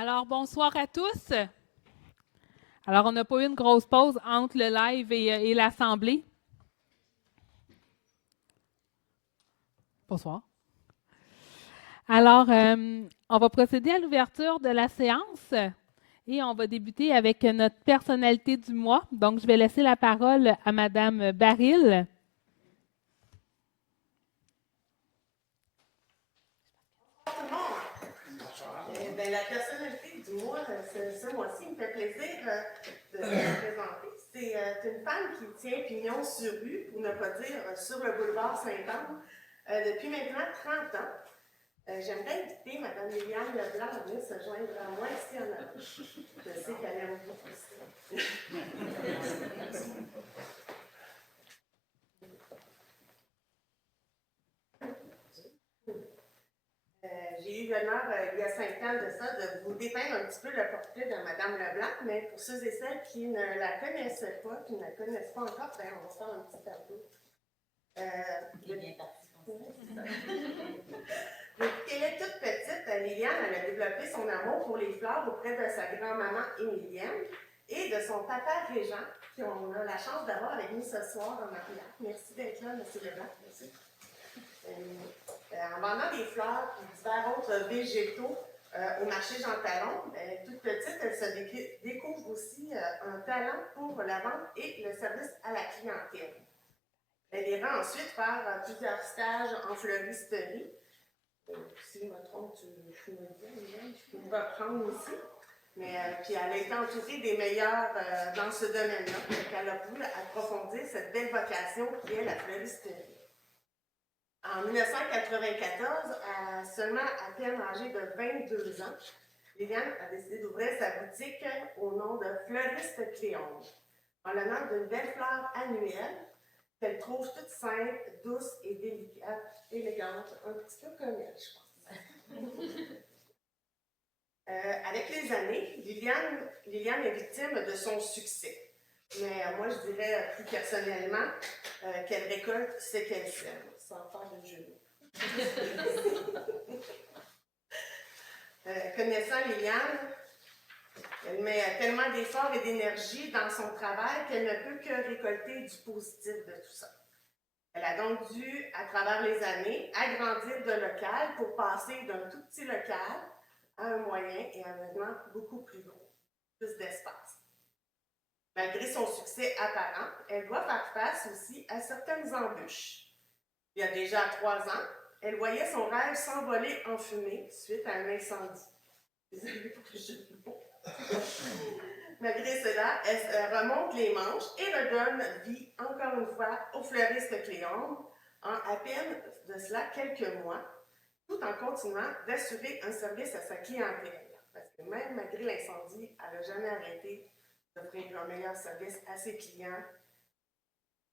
Alors, bonsoir à tous. Alors, on n'a pas eu une grosse pause entre le live et l'Assemblée. Bonsoir. Alors, on va procéder à l'ouverture de la séance et on va débuter avec notre personnalité du mois. Donc, je vais laisser la parole à Madame Baril. La personnalité du mois, ce mois-ci, me fait plaisir de la présenter. C'est une femme qui tient pignon sur rue, pour ne pas dire sur le boulevard Saint-Anne, depuis maintenant 30 ans. J'aimerais inviter Mme Liliane Leblanc à venir se joindre à moi ici en avant. Je sais qu'elle aime beaucoup ça. J'ai eu l'honneur, il y a 5 ans de ça, de vous dépeindre un petit peu le portrait de Mme Leblanc, mais pour ceux et celles qui ne la connaissaient pas, qui ne la connaissent pas encore, ben, on va se faire un petit tableau. Il est bien parti. Depuis qu'elle est toute petite, Liliane, elle a développé son amour pour les fleurs auprès de sa grand-maman Émilienne et de son papa Régent, qu'on a la chance d'avoir avec nous ce soir en mariage. Merci d'être là, M. Leblanc. Merci. En vendant des fleurs et divers autres végétaux au marché Jean Talon, toute petite, elle se découvre aussi un talent pour la vente et le service à la clientèle. Elle ira ensuite faire plusieurs stages en floristerie. Si je me trompe, tu me dis, je peux vous reprendre aussi. Mais puis elle a été entourée des meilleurs dans ce domaine-là. Donc elle a pu approfondir cette belle vocation qui est la floristerie. En 1994, seulement à peine âgée de 22 ans, Liliane a décidé d'ouvrir sa boutique au nom de Fleuriste Cléonge, en l'honneur d'une belle fleur annuelle qu'elle trouve toute simple, douce et délicate, élégante, un petit peu comme elle, je pense. Avec les années, Liliane est victime de son succès. Mais moi, je dirais plus personnellement qu'elle récolte ce qu'elle sème, sans faire de jeu. Connaissant Liliane, elle met tellement d'efforts et d'énergie dans son travail qu'elle ne peut que récolter du positif de tout ça. Elle a donc dû, à travers les années, agrandir de local pour passer d'un tout petit local à un moyen et un événement beaucoup plus gros, plus d'espace. Malgré son succès apparent, elle doit faire face aussi à certaines embûches. Il y a déjà 3 ans, elle voyait son rêve s'envoler en fumée suite à un incendie. Désolée pour le jeu de mots. Malgré cela, elle remonte les manches et redonne vie, encore une fois, au fleuriste Cléonge en à peine de cela quelques mois, tout en continuant d'assurer un service à sa clientèle. Parce que même malgré l'incendie, elle n'a jamais arrêté d'offrir un meilleur service à ses clients.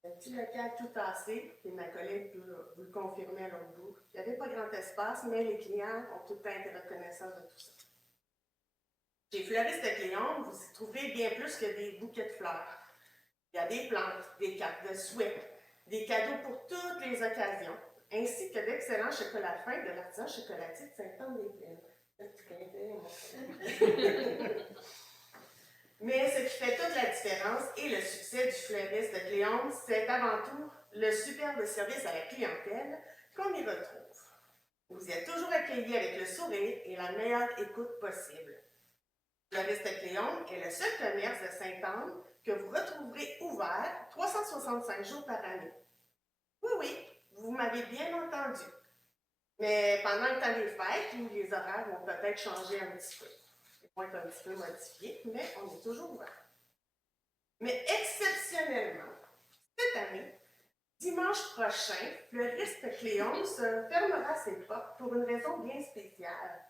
Un petit local tout tassé, et ma collègue peut vous le confirmer à l'autre bout. Il n'y avait pas grand espace, mais les clients ont tout le temps été reconnaissants de tout ça. Chez Fleuriste Cléonge, vous y trouverez bien plus que des bouquets de fleurs. Il y a des plantes, des cartes de souhait, des cadeaux pour toutes les occasions, ainsi que d'excellents chocolats fins de l'artisan chocolatier de Saint-Anne-des-Plaines. Mais ce qui fait toute la différence et le succès du fleuriste de Cléonge, c'est avant tout le superbe service à la clientèle qu'on y retrouve. Vous y êtes toujours accueillis avec le sourire et la meilleure écoute possible. Fleuriste Cléonge est le seul commerce de Saint-Anne que vous retrouverez ouvert 365 jours par année. Oui, vous m'avez bien entendu. Mais pendant le temps des fêtes, les horaires vont peut-être changer un petit peu. Ils vont être un petit peu modifiés, mais on est toujours ouvert. Mais exceptionnellement, cette année, dimanche prochain, Fleuriste Cléonge se fermera ses portes pour une raison bien spéciale.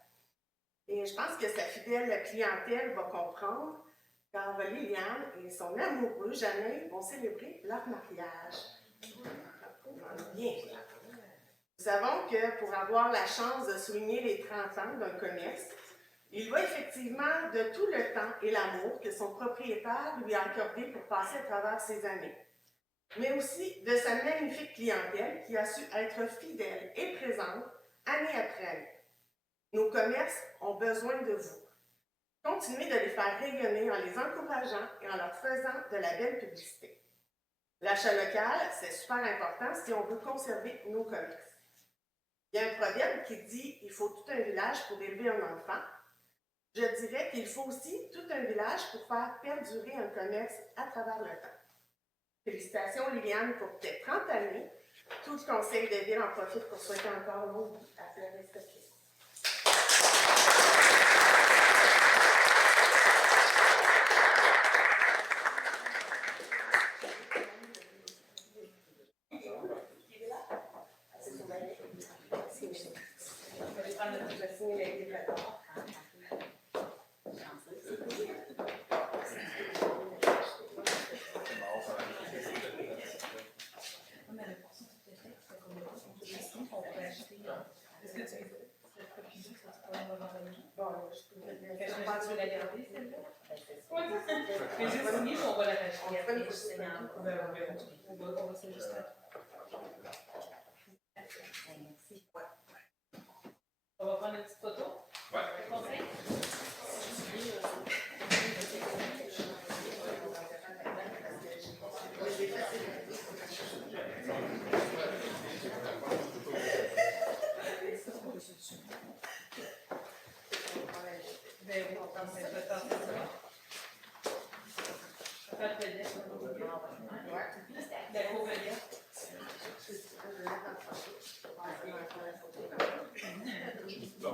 Et je pense que sa fidèle clientèle va comprendre, car Liliane et son amoureux, Janine, vont célébrer leur mariage. Bien. Nous savons que pour avoir la chance de souligner les 30 ans d'un commerce, il va effectivement de tout le temps et l'amour que son propriétaire lui a accordé pour passer à travers ces années, mais aussi de sa magnifique clientèle qui a su être fidèle et présente année après année. Nos commerces ont besoin de vous. continuer de les faire rayonner en les encourageant et en leur faisant de la belle publicité. L'achat local, c'est super important si on veut conserver nos commerces. Il y a un proverbe qui dit « Il faut tout un village pour élever un enfant ». Je dirais qu'il faut aussi tout un village pour faire perdurer un commerce à travers le temps. Félicitations Liliane pour tes 30 années. Tout le conseil de ville en profite pour souhaiter encore longue vie à Fleury Scottier. On va prendre une petite photo. Ouais. Conseil? Ben oui, on pense que c'est pas ça. Pas de vedette. La co-vedette. Bon.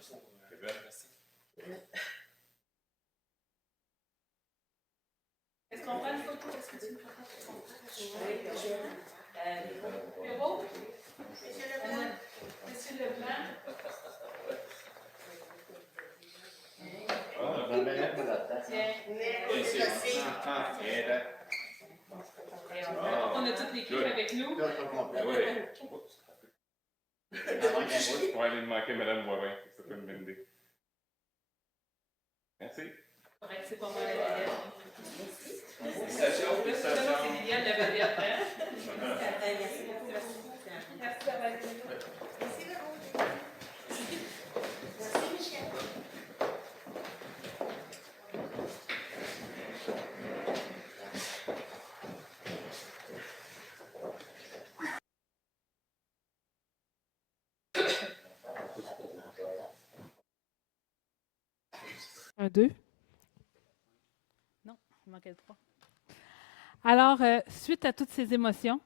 C'est bien, merci. Est-ce qu'on prend une photo? Est-ce que tu me fais Bureau? Monsieur Leblanc. Monsieur Leblanc? Tiens. On a toute l'équipe avec nous. Je pourrais aller manquer Mme Boivin, c'est pas une bonne idée. Merci. Correct, c'est pas moi la vedette. Félicitations, félicitations. C'est Liliane la vedette, hein? Merci. Merci d'avoir été là. Merci Véro. Merci Michel. Un, deux. Non, il manquait le 3. Alors, suite à toutes ces émotions,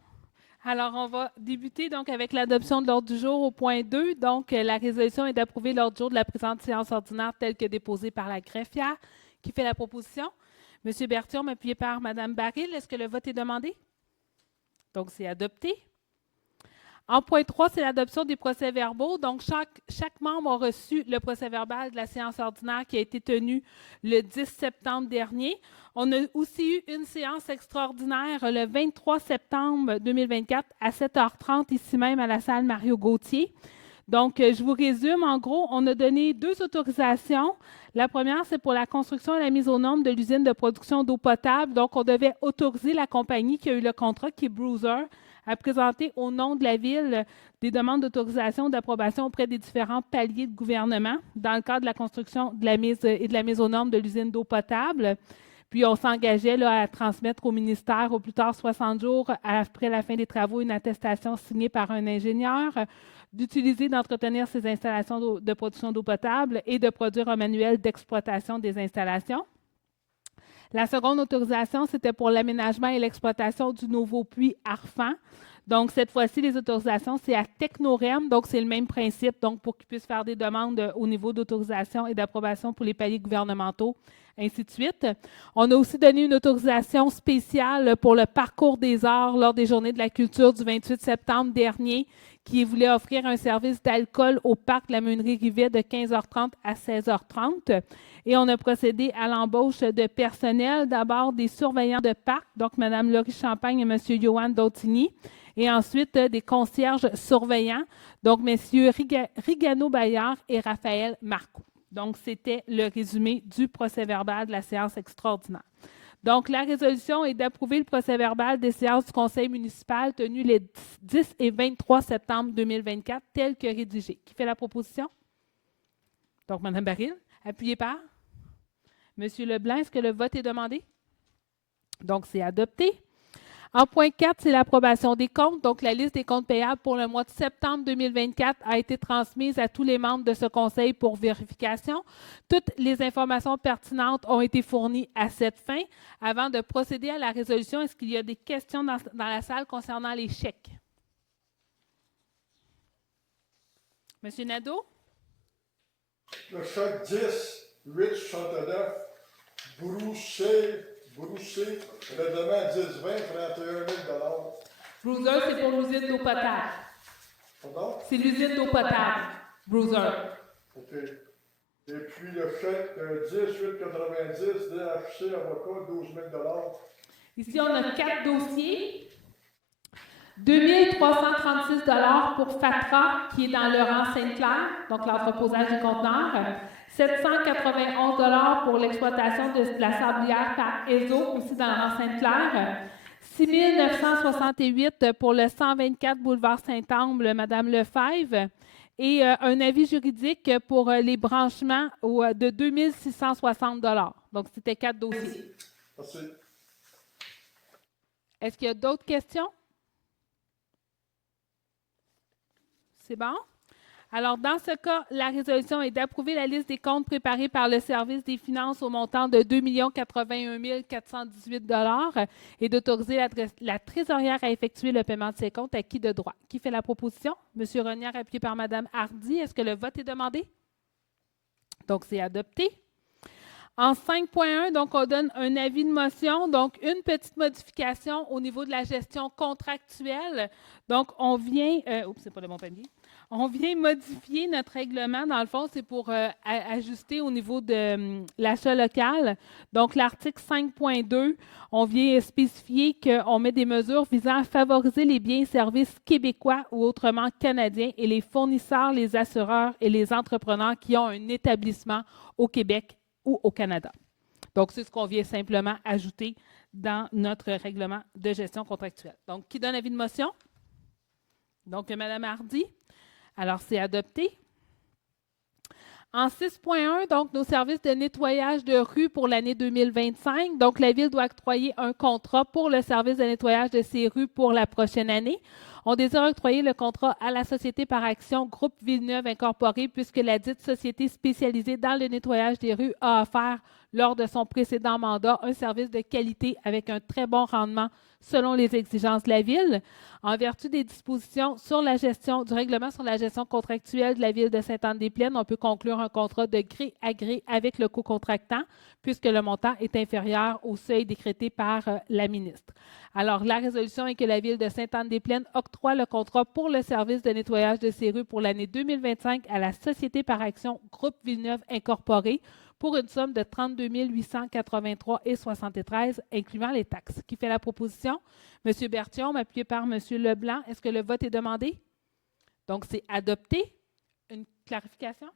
alors on va débuter donc avec l'adoption de l'ordre du jour au point 2. Donc, la résolution est d'approuver l'ordre du jour de la présente séance ordinaire telle que déposée par la greffière. Qui fait la proposition? M. Berthiaume, appuyé par Mme Baril. Est-ce que le vote est demandé? Donc, c'est adopté. En point 3, c'est l'adoption des procès-verbaux. Donc, chaque membre a reçu le procès-verbal de la séance ordinaire qui a été tenue le 10 septembre dernier. On a aussi eu une séance extraordinaire le 23 septembre 2024 à 7h30, ici même à la salle Mario Gauthier. Donc, je vous résume. En gros, on a donné 2 autorisations. La première, c'est pour la construction et la mise aux normes de l'usine de production d'eau potable. Donc, on devait autoriser la compagnie qui a eu le contrat, qui est Bruiser, à présenter au nom de la Ville des demandes d'autorisation d'approbation auprès des différents paliers de gouvernement dans le cadre de la construction de la mise aux normes de l'usine d'eau potable. Puis, on s'engageait là, à transmettre au ministère au plus tard 60 jours après la fin des travaux une attestation signée par un ingénieur, d'utiliser, d'entretenir ces installations de production d'eau potable et de produire un manuel d'exploitation des installations. La seconde autorisation, c'était pour l'aménagement et l'exploitation du nouveau puits Arfan. Donc, cette fois-ci, les autorisations, c'est à Technorem, donc c'est le même principe, donc pour qu'ils puissent faire des demandes au niveau d'autorisation et d'approbation pour les paliers gouvernementaux, ainsi de suite. On a aussi donné une autorisation spéciale pour le parcours des arts lors des Journées de la culture du 28 septembre dernier, qui voulait offrir un service d'alcool au parc de la Meunerie Rivet de 15h30 à 16h30. Et on a procédé à l'embauche de personnel, d'abord des surveillants de parc, donc Mme Laurie Champagne et M. Johan Dautigny, et ensuite des concierges surveillants, donc M. Rigano-Bayard et Raphaël Marcoux. Donc, c'était le résumé du procès-verbal de la séance extraordinaire. Donc, la résolution est d'approuver le procès-verbal des séances du Conseil municipal tenues les 10 et 23 septembre 2024, tel que rédigé. Qui fait la proposition? Donc, Mme Baril, appuyé par M. Leblanc. Est-ce que le vote est demandé? Donc, c'est adopté. En point 4, c'est l'approbation des comptes. Donc, la liste des comptes payables pour le mois de septembre 2024 a été transmise à tous les membres de ce conseil pour vérification. Toutes les informations pertinentes ont été fournies à cette fin. Avant de procéder à la résolution, est-ce qu'il y a des questions dans la salle concernant les chèques? Monsieur Nadeau? Le chèque 10, 869, Broussé, règlement 10-20, 31 000 Bruiser, c'est pour l'usine d'eau potable. Pardon? C'est l'usine d'eau potable. Bruiser. OK. Et puis le chèque 10-890, DHC avocat, 12 000 Ici, on a 4 dossiers. 2 336 $ pour FATRA, qui est dans le rang Sainte-Claire, donc l'entreposage des conteneurs. 791 $ pour l'exploitation de la sablière par ESO, aussi dans le rang Sainte-Claire. 6 968 pour le 124 boulevard Saint-Amble, Mme Lefebvre. Et un avis juridique pour les branchements de 2 660 $. Donc, c'était 4 dossiers. Merci. Est-ce qu'il y a d'autres questions? C'est bon? Alors, dans ce cas, la résolution est d'approuver la liste des comptes préparés par le service des finances au montant de 2 081 418 $ et d'autoriser la trésorière à effectuer le paiement de ces comptes à qui de droit. Qui fait la proposition? M. Renière, appuyé par Mme Hardy. Est-ce que le vote est demandé? Donc, c'est adopté. En 5.1, donc, on donne un avis de motion, donc une petite modification au niveau de la gestion contractuelle. Donc, on vient, c'est pas le bon panier. On vient modifier notre règlement. Dans le fond, c'est pour ajuster au niveau de l'achat local. Donc, l'article 5.2, on vient spécifier qu'on met des mesures visant à favoriser les biens et services québécois ou autrement canadiens et les fournisseurs, les assureurs et les entrepreneurs qui ont un établissement au Québec ou au Canada. Donc, c'est ce qu'on vient simplement ajouter dans notre règlement de gestion contractuelle. Donc, qui donne avis de motion? Donc, Mme Hardy. Alors, c'est adopté. En 6.1, donc, nos services de nettoyage de rue pour l'année 2025. Donc, la Ville doit octroyer un contrat pour le service de nettoyage de ces rues pour la prochaine année. On désire octroyer le contrat à la Société par action Groupe Villeneuve Incorporée puisque la dite société spécialisée dans le nettoyage des rues a offert, lors de son précédent mandat, un service de qualité avec un très bon rendement selon les exigences de la Ville. En vertu des dispositions sur la gestion du règlement sur la gestion contractuelle de la Ville de Sainte-Anne-des-Plaines, on peut conclure un contrat de gré à gré avec le co-contractant puisque le montant est inférieur au seuil décrété par la ministre. Alors, la résolution est que la Ville de Sainte-Anne-des-Plaines octroie le contrat pour le service de nettoyage de ces rues pour l'année 2025 à la Société par action Groupe Villeneuve Incorporée pour une somme de 32 883,73 $, incluant les taxes. Qui fait la proposition? M. Berthiaume, appuyé par M. Leblanc. Est-ce que le vote est demandé? Donc, c'est adopté. Une clarification?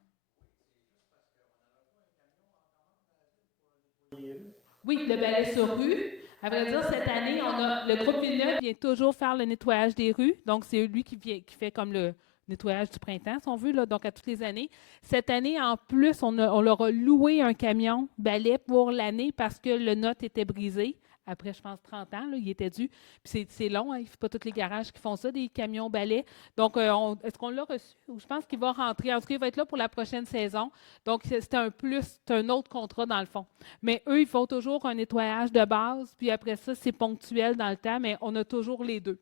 Oui, le balai sur rue. À vrai dire, cette année, le groupe Villeneuve vient toujours faire le nettoyage des rues. Donc, c'est lui qui fait comme le nettoyage du printemps, si on veut, là, donc à toutes les années. Cette année, en plus, on leur a loué un camion balai pour l'année parce que le note était brisé. Après, je pense, 30 ans, là, il était dû. Puis c'est long, hein, il ne faut pas tous les garages qui font ça, des camions balais. Donc, est-ce qu'on l'a reçu? Je pense qu'il va rentrer. En tout cas, il va être là pour la prochaine saison. Donc, c'est un plus, c'est un autre contrat dans le fond. Mais eux, ils font toujours un nettoyage de base. Puis après ça, c'est ponctuel dans le temps, mais on a toujours les deux.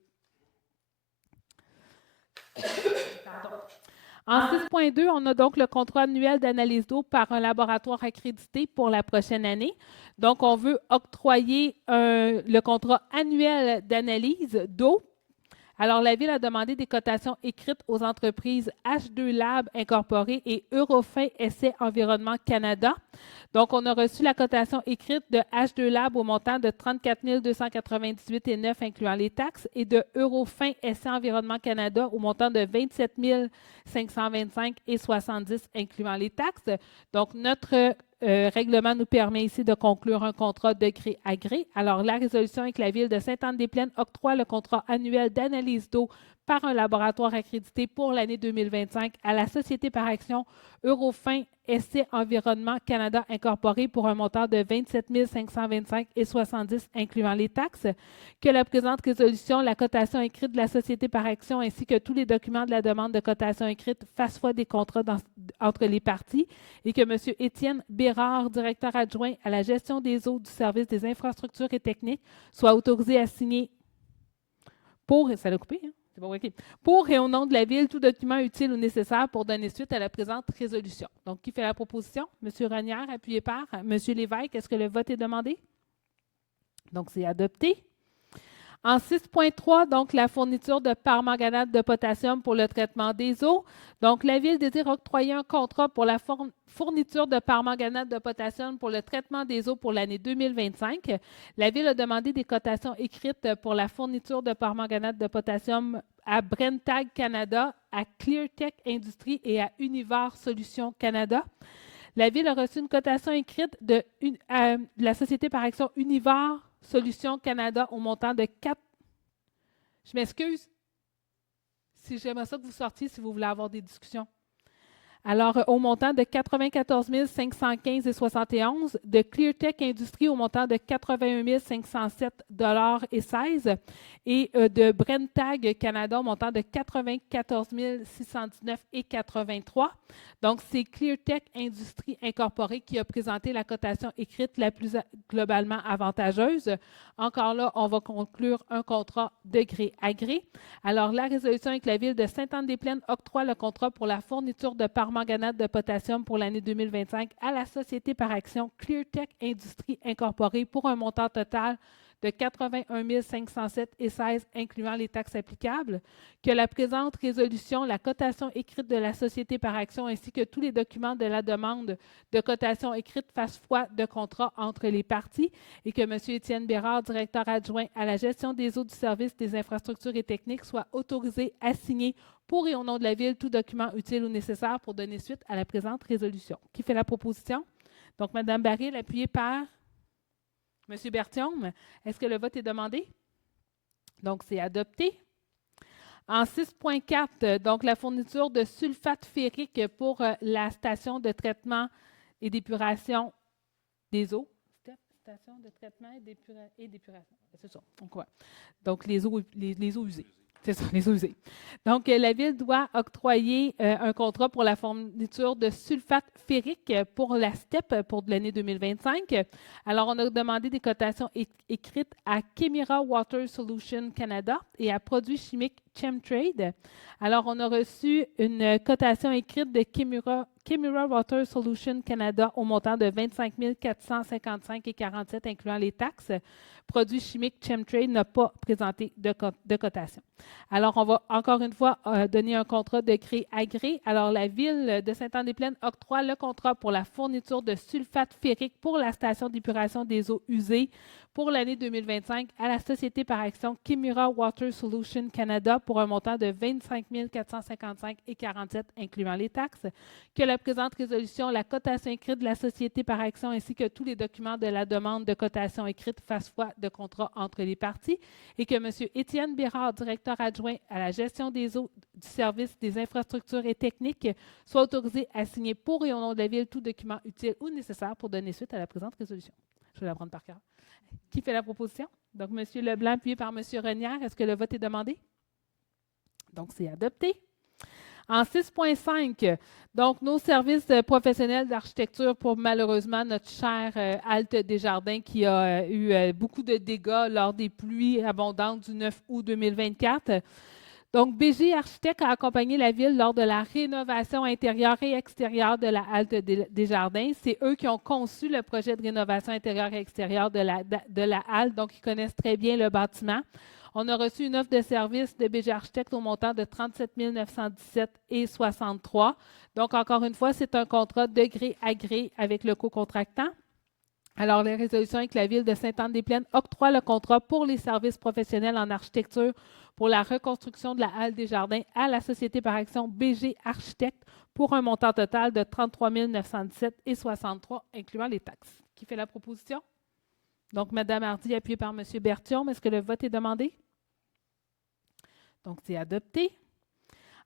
Pardon. En 6.2, on a donc le contrat annuel d'analyse d'eau par un laboratoire accrédité pour la prochaine année. Donc, on veut octroyer le contrat annuel d'analyse d'eau. Alors, la Ville a demandé des cotations écrites aux entreprises H2 Lab Incorporée et Eurofin Essai Environnement Canada. Donc, on a reçu la cotation écrite de H2 Lab au montant de 34 298,9 $, incluant les taxes, et de Eurofin Essai Environnement Canada au montant de 27 525,70 $, incluant les taxes. Donc, notre règlement nous permet ici de conclure un contrat de gré à gré. Alors, la résolution est que la Ville de Sainte-Anne-des-Plaines octroie le contrat annuel d'analyse d'eau par un laboratoire accrédité pour l'année 2025 à la Société par action Eurofin Essai Environnement Canada Incorporé pour un montant de 27 525,70 incluant les taxes, que la présente résolution, la cotation écrite de la Société par action ainsi que tous les documents de la demande de cotation écrite fassent foi des contrats entre les parties et que M. Étienne Bérard, directeur adjoint à la gestion des eaux du service des infrastructures et techniques, soit autorisé à signer ça l'a coupé, hein? C'est bon, OK. Pour et au nom de la Ville, tout document utile ou nécessaire pour donner suite à la présente résolution. Donc, qui fait la proposition? M. Renière, appuyé par M. Lévesque. Est-ce que le vote est demandé? Donc, c'est adopté. En 6.3, donc, la fourniture de permanganate de potassium pour le traitement des eaux. Donc, la Ville désire octroyer un contrat pour la fourniture de permanganate de potassium pour le traitement des eaux pour l'année 2025. La Ville a demandé des cotations écrites pour la fourniture de permanganate de potassium à Brenntag Canada, à Cleartech Industries et à Univar Solutions Canada. La Ville a reçu une cotation écrite de la Société par action Univar Solutions Canada au montant de 4. Je m'excuse si j'aimerais ça que vous sortiez si vous voulez avoir des discussions. Alors, au montant de 94 515,71 de Cleartech Industries au montant de 81 507,16 et de Brenntag Canada au montant de 94 619,83. Donc, c'est Cleartech Industries Incorporée qui a présenté la cotation écrite la plus globalement avantageuse. Encore là, on va conclure un contrat de gré à gré. Alors, la résolution avec la Ville de Sainte-Anne-des-Plaines octroie le contrat pour la fourniture de permanganate de potassium pour l'année 2025 à la Société par action Cleartech Industries Incorporée pour un montant total de 81 507,16 incluant les taxes applicables, que la présente résolution, la cotation écrite de la Société par action ainsi que tous les documents de la demande de cotation écrite fassent foi de contrat entre les parties et que M. Étienne Bérard, directeur adjoint à la gestion des eaux du service des infrastructures et techniques, soit autorisé à signer pour et au nom de la Ville tout document utile ou nécessaire pour donner suite à la présente résolution. Qui fait la proposition? Donc, Mme Baril, appuyée par M. Berthiaume. Est-ce que le vote est demandé? Donc, c'est adopté. En 6.4, donc la fourniture de sulfate ferrique pour la station de traitement et d'épuration des eaux. Station de traitement et d'épuration. C'est ça. Donc, les eaux usées. C'est ça, les eaux usées. Donc, la Ville doit octroyer un contrat pour la fourniture de sulfate ferrique pour la STEP pour l'année 2025. Alors, on a demandé des cotations écrites à Chemira Water Solutions Canada et à Produits chimiques Chemtrade. Alors, on a reçu une cotation écrite de Chemira Water Solutions Canada au montant de 25 455,47 incluant les taxes. Produits chimiques Chemtrade n'a pas présenté de cotation. Alors, on va encore une fois donner un contrat de gré à gré. Alors, la Ville de Sainte-Anne-des-Plaines octroie le contrat pour la fourniture de sulfate ferrique pour la station d'épuration des eaux usées pour l'année 2025 à la Société par action Chemira Water Solutions Canada pour un montant de 25 455,47 incluant les taxes, que la présente résolution, la cotation écrite de la Société par action ainsi que tous les documents de la demande de cotation écrite fassent foi de contrat entre les parties et que M. Étienne Bérard, directeur adjoint à la gestion des eaux du service des infrastructures et techniques, soit autorisé à signer pour et au nom de la Ville tout document utile ou nécessaire pour donner suite à la présente résolution. Je vais la prendre par cœur. Qui fait la proposition? Donc, M. Leblanc, appuyé par M. Renière. Est-ce que le vote est demandé? Donc, c'est adopté. En 6.5, donc, nos services professionnels d'architecture pour malheureusement notre chère Halte Desjardins qui a eu beaucoup de dégâts lors des pluies abondantes du 9 août 2024. Donc, BG Architecte a accompagné la Ville lors de la rénovation intérieure et extérieure de la Halte Desjardins. C'est eux qui ont conçu le projet de rénovation intérieure et extérieure de la halte, donc ils connaissent très bien le bâtiment. On a reçu une offre de service de BG Architecte au montant de 37 917,63. Donc, encore une fois, c'est un contrat de gré à gré avec le co-contractant. Alors, la résolution avec la Ville de Sainte-Anne-des-Plaines octroie le contrat pour les services professionnels en architecture pour la reconstruction de la Halle Desjardins à la Société par action BG Architecte pour un montant total de 33 917,63, incluant les taxes. Qui fait la proposition? Donc, Mme Hardy, appuyée par M. Berthiaume. Est-ce que le vote est demandé? Donc, c'est adopté.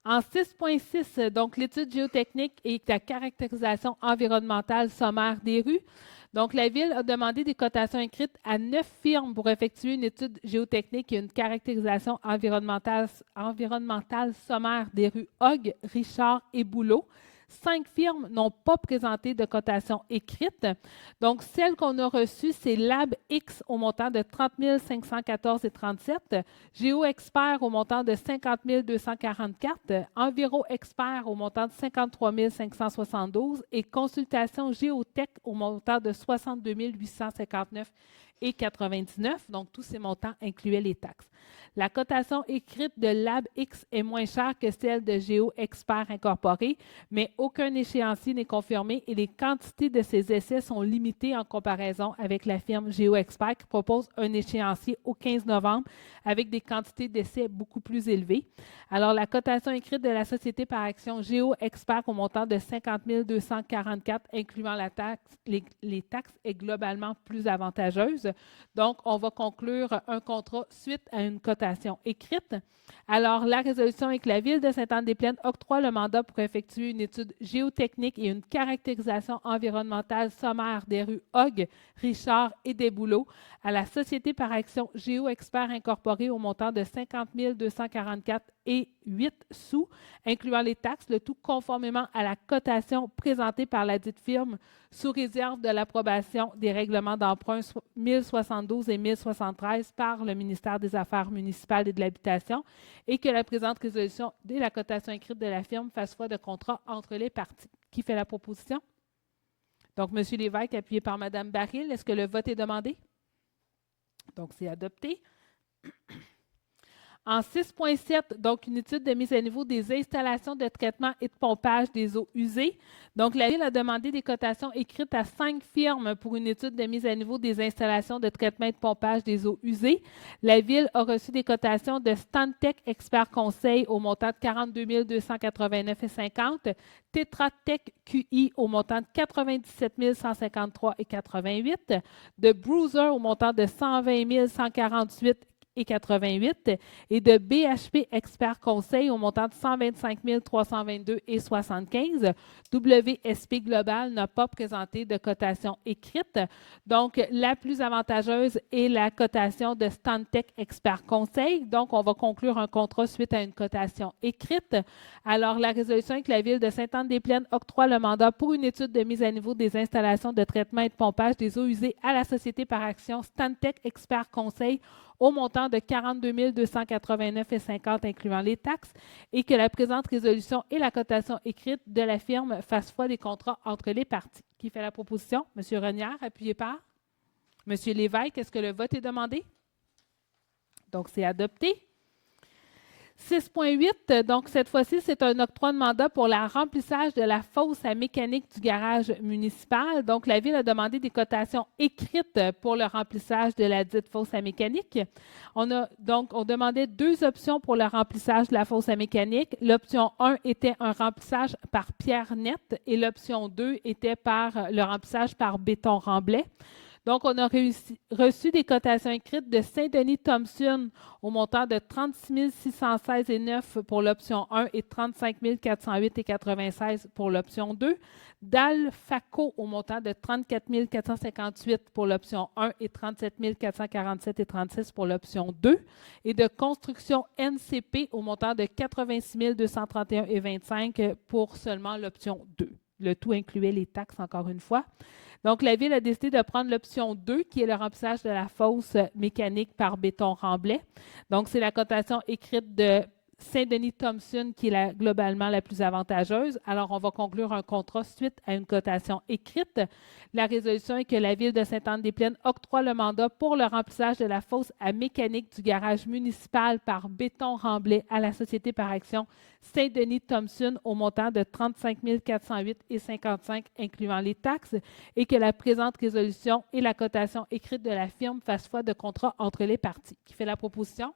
En 6.6, donc l'étude géotechnique et la caractérisation environnementale sommaire des rues. Donc, la Ville a demandé des cotations écrites à 9 firmes pour effectuer une étude géotechnique et une caractérisation environnementale sommaire des rues Hogg, Richard et Boulot. 5 firmes n'ont pas présenté de cotation écrite. Donc, celle qu'on a reçue, c'est LabX au montant de 30 514,37, GeoExpert au montant de 50 244, EnviroExpert au montant de 53 572 et Consultation Géotech au montant de 62 859,99. Donc, tous ces montants incluaient les taxes. La cotation écrite de LabX est moins chère que celle de GeoExpert Incorporé, mais aucun échéancier n'est confirmé et les quantités de ces essais sont limitées en comparaison avec la firme GeoExpert qui propose un échéancier au 15 novembre avec des quantités d'essais beaucoup plus élevées. Alors, la cotation écrite de la société par action GeoExpert au montant de 50 244, incluant la taxe, les taxes, est globalement plus avantageuse. Donc, on va conclure un contrat suite à une cotation écrite. Alors, la résolution est que la Ville de Sainte-Anne-des-Plaines octroie le mandat pour effectuer une étude géotechnique et une caractérisation environnementale sommaire des rues Hogg, Richard et des Bouleaux à la Société par action GeoExpert Incorporée au montant de 50 244,08 sous, incluant les taxes, le tout conformément à la cotation présentée par la dite firme sous réserve de l'approbation des règlements d'emprunt 1072 et 1073 par le ministère des Affaires municipales et de l'Habitation et que la présente résolution et la cotation écrite de la firme fassent foi de contrat entre les parties. Qui fait la proposition? Donc, M. Lévesque, appuyé par Mme Baril. Est-ce que le vote est demandé? Donc, c'est adopté. En 6.7, donc une étude de mise à niveau des installations de traitement et de pompage des eaux usées. Donc, la Ville a demandé des cotations écrites à 5 firmes pour une étude de mise à niveau des installations de traitement et de pompage des eaux usées. La Ville a reçu des cotations de Stantec Expert Conseil au montant de 42 289,50, Tetra Tech QI au montant de 97 153,88, de Bruiser au montant de 120 148,88 et de BHP Expert Conseil au montant de 125 322,75. WSP Global n'a pas présenté de cotation écrite. Donc, la plus avantageuse est la cotation de Stantec Expert Conseil. Donc, on va conclure un contrat suite à une cotation écrite. Alors, la résolution est que la Ville de Sainte-Anne-des-Plaines octroie le mandat pour une étude de mise à niveau des installations de traitement et de pompage des eaux usées à la Société par action Stantec Expert Conseil au montant de 42 289,50 incluant les taxes et que la présente résolution et la cotation écrite de la firme fassent foi des contrats entre les parties. Qui fait la proposition? M. Renière, appuyé par M. Lévesque. Est-ce que le vote est demandé? Donc, c'est adopté. 6.8, donc cette fois-ci, c'est un octroi de mandat pour le remplissage de la fosse à mécanique du garage municipal. Donc, la Ville a demandé des cotations écrites pour le remplissage de la dite fosse à mécanique. On demandait 2 options pour le remplissage de la fosse à mécanique. L'option 1 était un remplissage par pierre nette et l'option 2 était par le remplissage par béton remblai. Donc, on a reçu des cotations écrites de Saint-Denis-Thompson au montant de 36 616,9 pour l'option 1 et 35 408,96 pour l'option 2. d'Alfaco au montant de 34 458 pour l'option 1 et 37 447,36 pour l'option 2. Et de Construction NCP au montant de 86 231,25 pour seulement l'option 2. Le tout incluait les taxes, encore une fois. Donc, la Ville a décidé de prendre l'option 2, qui est le remplissage de la fosse mécanique par béton remblai. Donc, c'est la cotation écrite de Saint-Denis-Thompson qui est globalement la plus avantageuse. Alors, on va conclure un contrat suite à une cotation écrite. La résolution est que la Ville de Sainte-Anne-des-Plaines octroie le mandat pour le remplissage de la fosse à mécanique du garage municipal par béton remblai à la Société par action Saint-Denis-Thompson au montant de 35 408,55 incluant les taxes et que la présente résolution et la cotation écrite de la firme fassent foi de contrat entre les parties. Qui fait la proposition?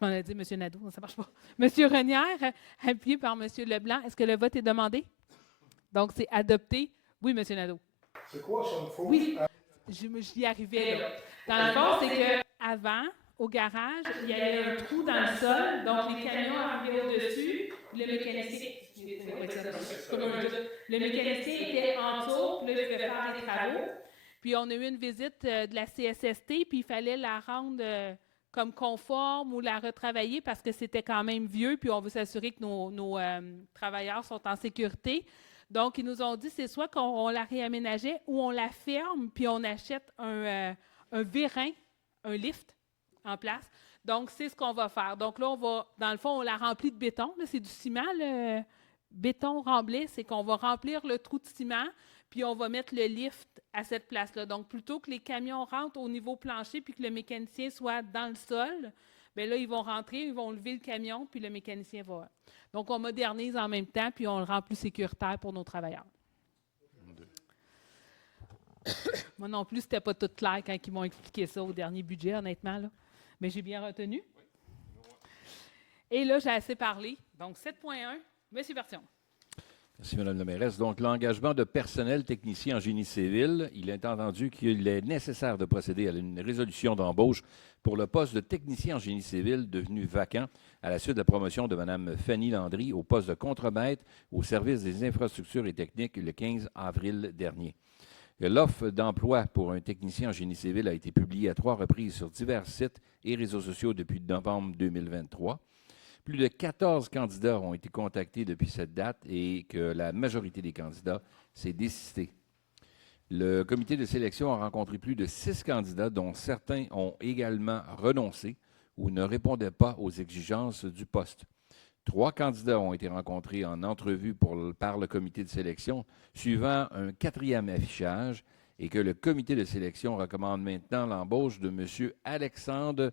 Je m'en ai dit, M. Nadeau, ça ne marche pas. M. Renière, appuyé par M. Leblanc. Est-ce que le vote est demandé? Donc, c'est adopté. Oui, M. Nadeau. C'est quoi ça, une fosse? Oui, j'y arrivais là. Dans le fond, c'est qu'avant, au garage, il y avait un trou dans le sol, donc les camions arrivaient au-dessus, le mécanicien, le mécanicien était en dessous, puis là, il devait faire des travaux. Puis on a eu une visite de la CSST, puis il fallait la rendre comme conforme ou la retravailler parce que c'était quand même vieux, puis on veut s'assurer que nos travailleurs sont en sécurité. Donc, ils nous ont dit, c'est soit qu'on la réaménageait ou on la ferme, puis on achète un vérin, un lift en place. Donc, c'est ce qu'on va faire. Donc là, dans le fond, on la remplit de béton. Là, c'est du ciment, le béton remblai, c'est qu'on va remplir le trou de ciment, puis on va mettre le lift à cette place-là. Donc, plutôt que les camions rentrent au niveau plancher puis que le mécanicien soit dans le sol, bien là, ils vont rentrer, ils vont lever le camion, puis le mécanicien va. Donc, on modernise en même temps, puis on le rend plus sécuritaire pour nos travailleurs. Moi non plus, c'était pas tout clair quand ils m'ont expliqué ça au dernier budget, honnêtement, là. Mais j'ai bien retenu. Et là, j'ai assez parlé. Donc, 7.1, M. Bertillon. Merci, Mme la mairesse. Donc, l'engagement de personnel technicien en génie civil, il est entendu qu'il est nécessaire de procéder à une résolution d'embauche pour le poste de technicien en génie civil devenu vacant à la suite de la promotion de Mme Fanny Landry au poste de contremaître au service des infrastructures et techniques le 15 avril dernier. L'offre d'emploi pour un technicien en génie civil a été publiée à 3 reprises sur divers sites et réseaux sociaux depuis novembre 2023. Plus de 14 candidats ont été contactés depuis cette date et que la majorité des candidats s'est désisté. Le comité de sélection a rencontré plus de 6 candidats, dont certains ont également renoncé ou ne répondaient pas aux exigences du poste. 3 candidats ont été rencontrés en entrevue par le comité de sélection, suivant un 4e affichage, et que le comité de sélection recommande maintenant l'embauche de M. Alexandre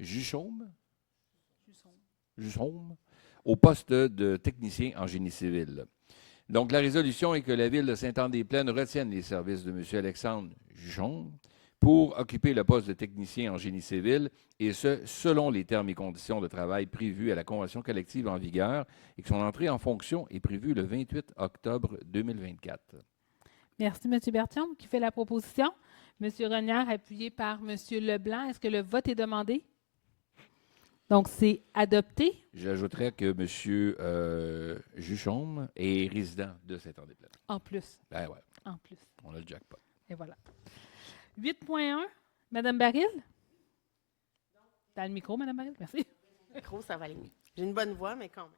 Juchaume au poste de technicien en génie civil. Donc, la résolution est que la Ville de Sainte-Anne-des-Plaines retienne les services de M. Alexandre Juchaume pour occuper le poste de technicien en génie civil, et ce, selon les termes et conditions de travail prévus à la Convention collective en vigueur, et que son entrée en fonction est prévue le 28 octobre 2024. Merci, M. Bertillon, qui fait la proposition. M. Renière, appuyé par M. Leblanc. Est-ce que le vote est demandé? Donc, c'est adopté. J'ajouterais que M. Juchaume est résident de Sainte-Anne-des-Plaines. En plus. Ben ouais, En plus. on a le jackpot. Et voilà. 8.1, Mme Baril. Dans le micro, Mme Baril, merci. Le micro, ça va aller mieux. J'ai une bonne voix, mais quand même.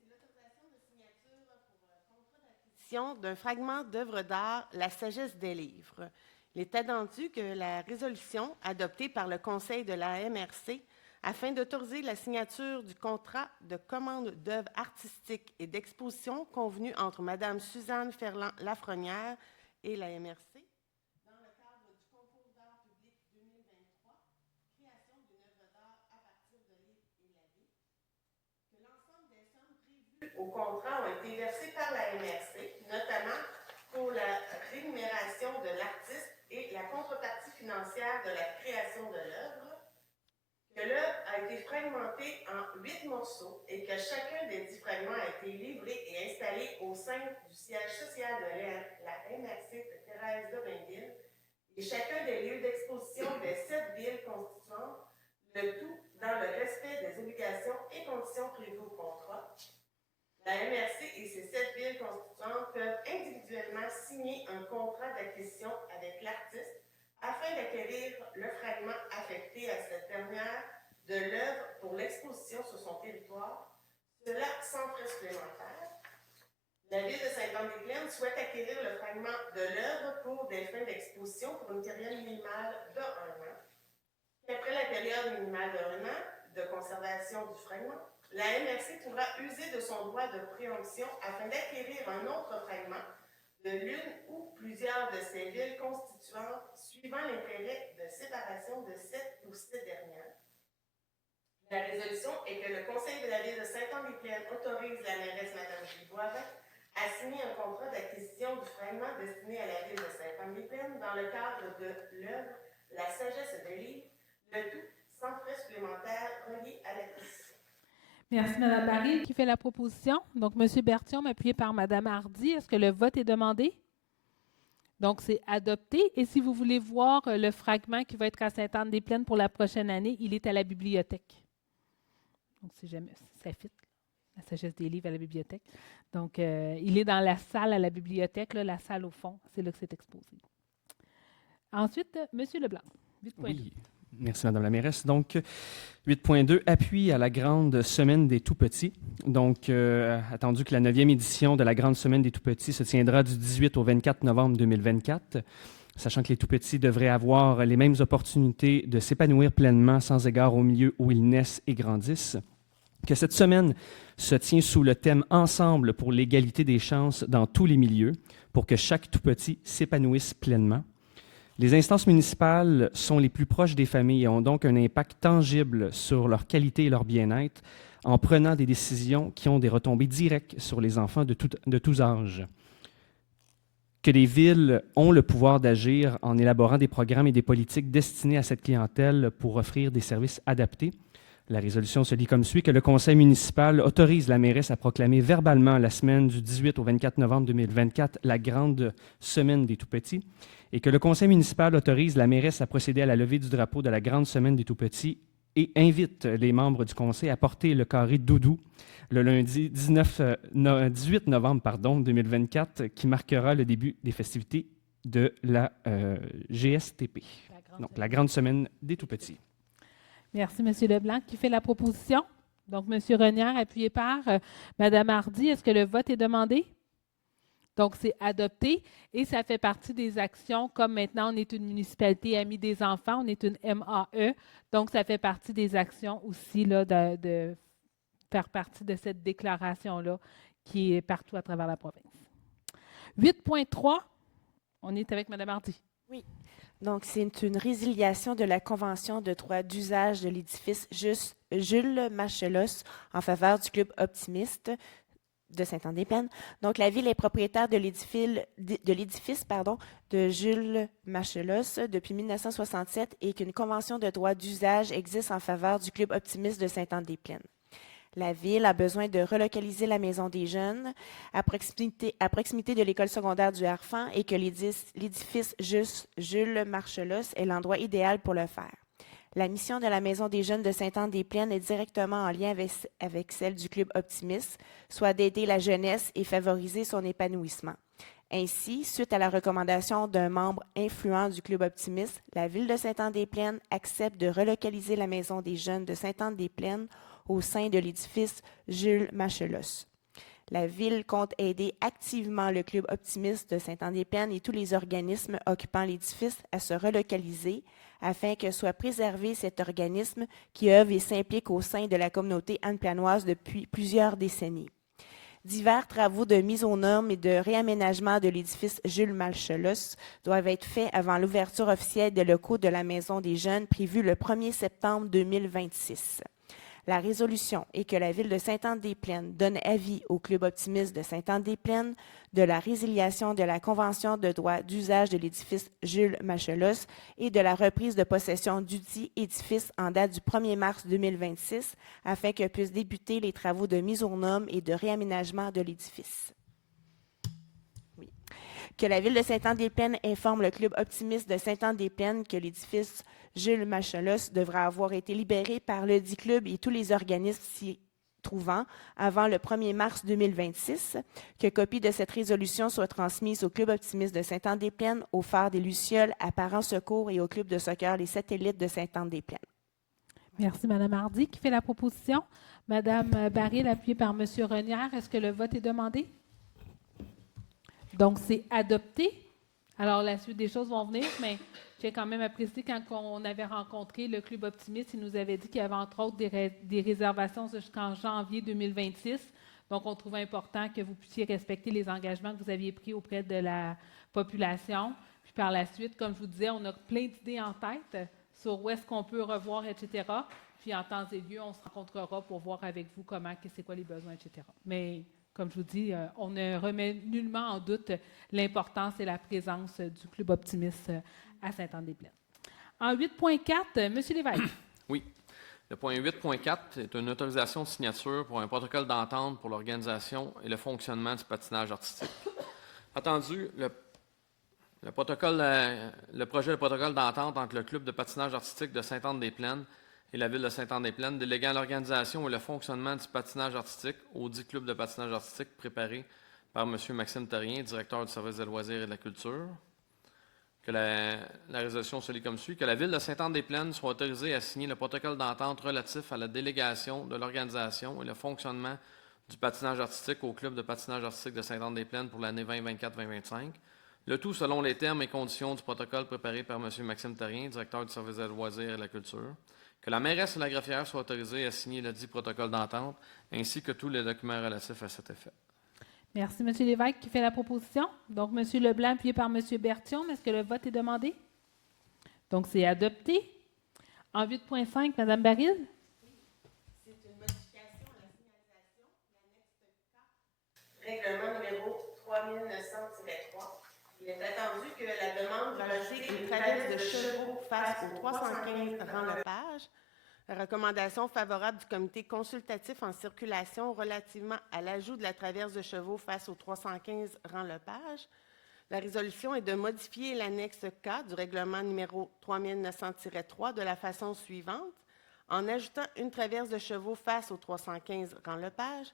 C'est l'autorisation de signature pour contrat d'acquisition d'un fragment d'œuvre d'art, La sagesse des livres. Il est attendu que la résolution adoptée par le Conseil de la MRC afin d'autoriser la signature du contrat de commande d'œuvres artistiques et d'exposition convenu entre Mme Suzanne Ferland-Lafrenière et la MRC dans le cadre du concours d'art public 2023, création d'une œuvre d'art à partir de livres et lavis, que l'ensemble des sommes prévues au contrat ont été versées par la MRC, notamment pour la rémunération de l'artiste et la contrepartie financière de la création de l'œuvre, que l'œuvre a été fragmentée en 8 morceaux et que chacun des 10 fragments a été livré et installé au sein du siège social de la MRC de Thérèse de Bainville et chacun des lieux d'exposition des 7 villes constituantes, le tout dans le respect des obligations et conditions prévues au contrat. La MRC et ses 7 villes constituantes peuvent individuellement signer un contrat d'acquisition avec l'artiste afin d'acquérir le fragment affecté à cette dernière de l'œuvre pour l'exposition sur son territoire, cela sans frais supplémentaires. La Ville de Sainte-Anne-des-Plaines souhaite acquérir le fragment de l'œuvre pour des fins d'exposition pour une période minimale de 1 an. Après la période minimale de 1 an de conservation du fragment, la MRC pourra user de son droit de préemption afin d'acquérir un autre fragment de l'une ou plusieurs de ces villes constituantes, suivant l'intérêt de séparation de cette ou ces dernières. La résolution est que le Conseil de la Ville de Sainte-Anne-des-Plaines autorise la mairesse Mme Gilles Boivin à signer un contrat d'acquisition du fragment destiné à la Ville de Sainte-Anne-des-Plaines dans le cadre de l'œuvre La sagesse des livres, le tout sans frais supplémentaires reliés à l'acquisition. Merci, Mme Baril, qui fait la proposition. Donc, M. Bertillon, appuyé par Mme Hardy. Est-ce que le vote est demandé? Donc, c'est adopté. Et si vous voulez voir le fragment qui va être à Sainte-Anne-des-Plaines pour la prochaine année, il est à la bibliothèque. Donc, si jamais ça fit, la sagesse des livres à la bibliothèque. Donc, il est dans la salle à la bibliothèque, là, la salle au fond. C'est là que c'est exposé. Ensuite, M. Leblanc, 8.2. Oui, merci Mme la mairesse. Donc, 8.2, appui à la grande semaine des tout-petits. Donc, attendu que la 9e édition de la grande semaine des tout-petits se tiendra du 18 au 24 novembre 2024, sachant que les tout-petits devraient avoir les mêmes opportunités de s'épanouir pleinement sans égard au milieu où ils naissent et grandissent, que cette semaine se tient sous le thème « Ensemble pour l'égalité des chances dans tous les milieux » pour que chaque tout-petit s'épanouisse pleinement. Les instances municipales sont les plus proches des familles et ont donc un impact tangible sur leur qualité et leur bien-être en prenant des décisions qui ont des retombées directes sur les enfants de tous âges. Que les villes ont le pouvoir d'agir en élaborant des programmes et des politiques destinés à cette clientèle pour offrir des services adaptés. La résolution se lit comme suit, que le conseil municipal autorise la mairesse à proclamer verbalement la semaine du 18 au 24 novembre 2024 la grande semaine des tout-petits et que le conseil municipal autorise la mairesse à procéder à la levée du drapeau de la grande semaine des tout-petits et invite les membres du conseil à porter le carré doudou le lundi 18 novembre 2024 qui marquera le début des festivités de la GSTP, donc la grande semaine des tout-petits. Merci, M. Leblanc. Qui fait la proposition? Donc, M. Renière, appuyé par Mme Hardy. Est-ce que le vote est demandé? Donc, c'est adopté et ça fait partie des actions, comme maintenant on est une municipalité amie des enfants, on est une MAE, donc ça fait partie des actions aussi là, de faire partie de cette déclaration-là qui est partout à travers la province. 8.3, on est avec Mme Hardy. Oui. Donc, c'est une résiliation de la Convention de droit d'usage de l'édifice Jules Machelos en faveur du Club Optimiste de Sainte-Anne-des-Plaines. Donc, la Ville est propriétaire de l'édifice de Jules Machelos depuis 1967 et qu'une convention de droit d'usage existe en faveur du Club Optimiste de Sainte-Anne-des-Plaines. La Ville a besoin de relocaliser la Maison des Jeunes à proximité de l'école secondaire du Harfang et que l'édifice Jules Machelos est l'endroit idéal pour le faire. La mission de la Maison des Jeunes de Sainte-Anne-des-Plaines est directement en lien avec celle du Club Optimiste, soit d'aider la jeunesse et favoriser son épanouissement. Ainsi, suite à la recommandation d'un membre influent du Club Optimiste, la Ville de Sainte-Anne-des-Plaines accepte de relocaliser la Maison des Jeunes de Sainte-Anne-des-Plaines au sein de l'édifice Jules Machelos. La Ville compte aider activement le Club Optimiste de Sainte-Anne-des-Plaines et tous les organismes occupant l'édifice à se relocaliser afin que soit préservé cet organisme qui œuvre et s'implique au sein de la communauté anne-planoise depuis plusieurs décennies. Divers travaux de mise aux normes et de réaménagement de l'édifice Jules Machelos doivent être faits avant l'ouverture officielle des locaux de la Maison des Jeunes prévue le 1er septembre 2026. La résolution est que la Ville de Sainte-Anne-des-Plaines donne avis au Club Optimiste de Sainte-Anne-des-Plaines de la résiliation de la Convention de droit d'usage de l'édifice Jules Machelos et de la reprise de possession dudit édifice en date du 1er mars 2026 afin que puissent débuter les travaux de mise aux normes et de réaménagement de l'édifice. Oui. Que la Ville de Sainte-Anne-des-Plaines informe le Club Optimiste de Sainte-Anne-des-Plaines que l'édifice Jules Machelos devra avoir été libéré par le dit club et tous les organismes s'y trouvant avant le 1er mars 2026, que copie de cette résolution soit transmise au Club Optimiste de Sainte-Anne-des-Plaines, au Phare des Lucioles, à Parents Secours et au Club de soccer Les Satellites de Sainte-Anne-des-Plaines. Merci, Mme Hardy. Qui fait la proposition? Mme Baril, appuyée par M. Renière. Est-ce que le vote est demandé? Donc, c'est adopté. Alors, la suite des choses vont venir, mais j'ai quand même apprécié quand on avait rencontré le Club Optimiste, il nous avait dit qu'il y avait entre autres des réservations jusqu'en janvier 2026. Donc, on trouvait important que vous puissiez respecter les engagements que vous aviez pris auprès de la population. Puis par la suite, comme je vous disais, on a plein d'idées en tête sur où est-ce qu'on peut revoir, etc. Puis en temps et lieu, on se rencontrera pour voir avec vous comment, c'est quoi les besoins, etc. Mais comme je vous dis, on ne remet nullement en doute l'importance et la présence du Club Optimiste à Sainte-Anne-des-Plaines. En 8.4, M. Lévesque. Oui. Le point 8.4 est une autorisation de signature pour un protocole d'entente pour l'organisation et le fonctionnement du patinage artistique. Attendu, le Le projet de protocole d'entente entre le club de patinage artistique de Sainte-Anne-des-Plaines et la ville de Sainte-Anne-des-Plaines, déléguant l'organisation et le fonctionnement du patinage artistique au dit club de patinage artistique préparé par M. Maxime Therrien, directeur du service des loisirs et de la culture. Que la résolution se lit comme suit. Que la ville de Sainte-Anne-des-Plaines soit autorisée à signer le protocole d'entente relatif à la délégation de l'organisation et le fonctionnement du patinage artistique au club de patinage artistique de Sainte-Anne-des-Plaines pour l'année 2024-2025. Le tout selon les termes et conditions du protocole préparé par M. Maxime Therrien, directeur du service des loisirs et de la culture. Que la mairesse et la greffière soient autorisées à signer le dit protocole d'entente, ainsi que tous les documents relatifs à cet effet. Merci, M. Lévesque, qui fait la proposition. Donc, M. Leblanc, appuyé par M. Berthiaume. Est-ce que le vote est demandé? Donc, c'est adopté. En 8.5, Mme Baril. C'est une modification à la signalisation, l'annexe 4, règlement numéro 3900-3. Il est attendu que la demande de rajouter une traverse de chevaux face au 315 Rang-Lepage. La recommandation favorable du comité consultatif en circulation relativement à l'ajout de la traverse de chevaux face au 315 Rang-Lepage. La résolution est de modifier l'annexe K du règlement numéro 3900-3 de la façon suivante, en ajoutant une traverse de chevaux face au 315 Rang-Lepage,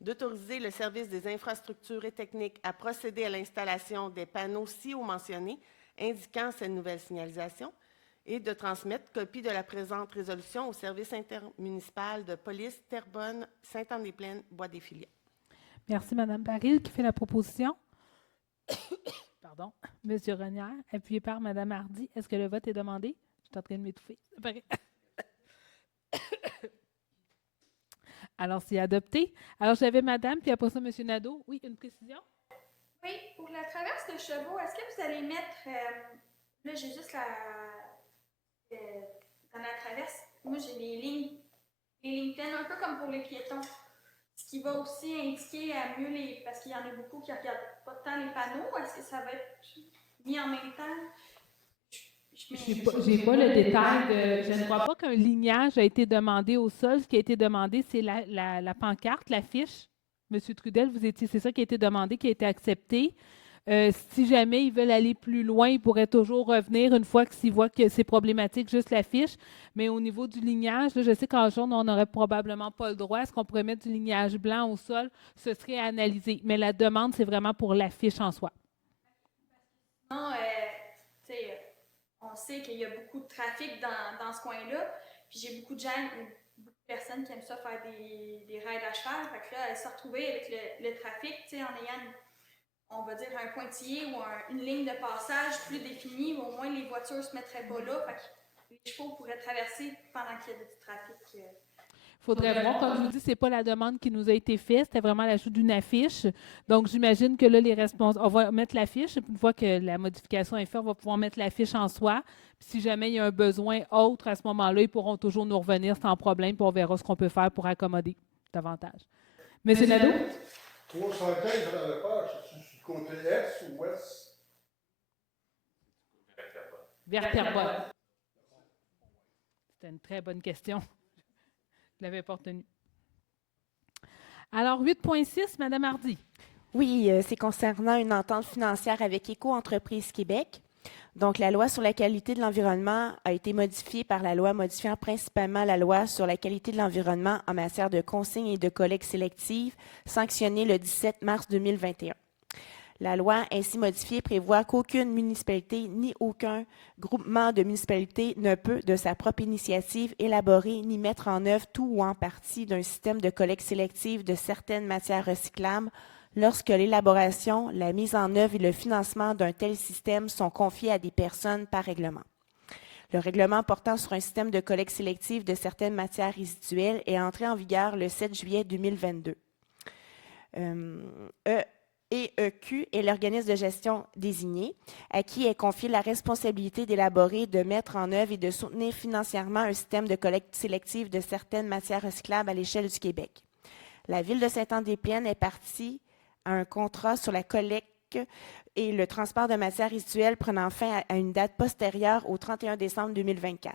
d'autoriser le service des infrastructures et techniques à procéder à l'installation des panneaux ci-haut mentionnés indiquant cette nouvelle signalisation et de transmettre copie de la présente résolution au service intermunicipal de police Terrebonne, Sainte-Anne-des-Plaines, Bois-des-Filières. Merci, Mme Baril, qui fait la proposition. Pardon. M. Renière, appuyé par Mme Hardy. Est-ce que le vote est demandé? Je suis en train de m'étouffer. Alors, c'est adopté. Alors, j'avais Madame, puis après ça, M. Nadeau. Oui, une précision? Oui, pour la traverse de chevaux, est-ce que vous allez mettre... là, j'ai juste dans la traverse, moi, j'ai les lignes pleines, un peu comme pour les piétons. Ce qui va aussi indiquer à mieux parce qu'il y en a beaucoup qui ne regardent pas tant les panneaux. Est-ce que ça va être mis en même temps? Je n'ai pas le détail. Je ne crois pas qu'un lignage a été demandé au sol. Ce qui a été demandé, c'est la pancarte, l'affiche. Monsieur Trudel, c'est ça qui a été demandé, qui a été accepté. Si jamais ils veulent aller plus loin, ils pourraient toujours revenir une fois qu'ils voient que c'est problématique, juste l'affiche. Mais au niveau du lignage, là, je sais qu'en jaune, on n'aurait probablement pas le droit. Est-ce qu'on pourrait mettre du lignage blanc au sol? Ce serait à analyser. Mais la demande, c'est vraiment pour l'affiche en soi. Non, tu sais, on sait qu'il y a beaucoup de trafic dans ce coin-là. Puis j'ai beaucoup de personnes qui aiment ça faire des raids à cheval. Fait que là, elles se retrouvaient avec le trafic, tu sais, en ayant on va dire un pointillé ou une ligne de passage plus définie, où au moins les voitures ne se mettraient pas là. Fait que les chevaux pourraient traverser pendant qu'il y a du trafic. Il faudrait voir, comme je vous dis, ce n'est pas la demande qui nous a été faite, c'était vraiment l'ajout d'une affiche. Donc, j'imagine que là, les responsables, on va mettre l'affiche. Une fois que la modification est faite, on va pouvoir mettre l'affiche en soi. Puis, si jamais il y a un besoin autre, à ce moment-là, ils pourront toujours nous revenir sans problème, puis on verra ce qu'on peut faire pour accommoder davantage. Monsieur Nadeau? 315 Rang-Lepage, c'est du côté est ou ouest? Vers Terrebonne. C'était une très bonne question. Je ne l'avais pas retenue. Alors, 8.6, Mme Hardy. Oui, c'est concernant une entente financière avec Éco-Entreprises Québec. Donc, la loi sur la qualité de l'environnement a été modifiée par la loi modifiant principalement la loi sur la qualité de l'environnement en matière de consignes et de collecte sélective, sanctionnée le 17 mars 2021. La loi ainsi modifiée prévoit qu'aucune municipalité ni aucun groupement de municipalités ne peut, de sa propre initiative, élaborer ni mettre en œuvre tout ou en partie d'un système de collecte sélective de certaines matières recyclables lorsque l'élaboration, la mise en œuvre et le financement d'un tel système sont confiés à des personnes par règlement. Le règlement portant sur un système de collecte sélective de certaines matières résiduelles est entré en vigueur le 7 juillet 2022. EEQ est l'organisme de gestion désigné, à qui est confiée la responsabilité d'élaborer, de mettre en œuvre et de soutenir financièrement un système de collecte sélective de certaines matières recyclables à l'échelle du Québec. La Ville de Sainte-Anne-des-Plaines est partie à un contrat sur la collecte et le transport de matières résiduelles prenant fin à une date postérieure au 31 décembre 2024.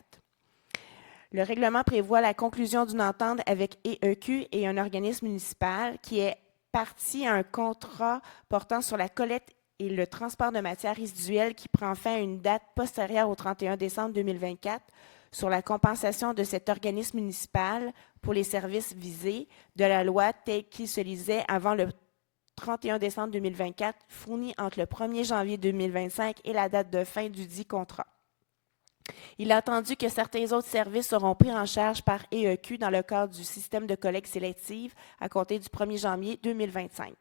Le règlement prévoit la conclusion d'une entente avec EEQ et un organisme municipal qui est partie à un contrat portant sur la collecte et le transport de matières résiduelles qui prend fin à une date postérieure au 31 décembre 2024 sur la compensation de cet organisme municipal pour les services visés de la loi telle qu'il se lisait avant le 31 décembre 2024, fourni entre le 1er janvier 2025 et la date de fin du dit contrat. Il a entendu que certains autres services seront pris en charge par EEQ dans le cadre du système de collecte sélective à compter du 1er janvier 2025.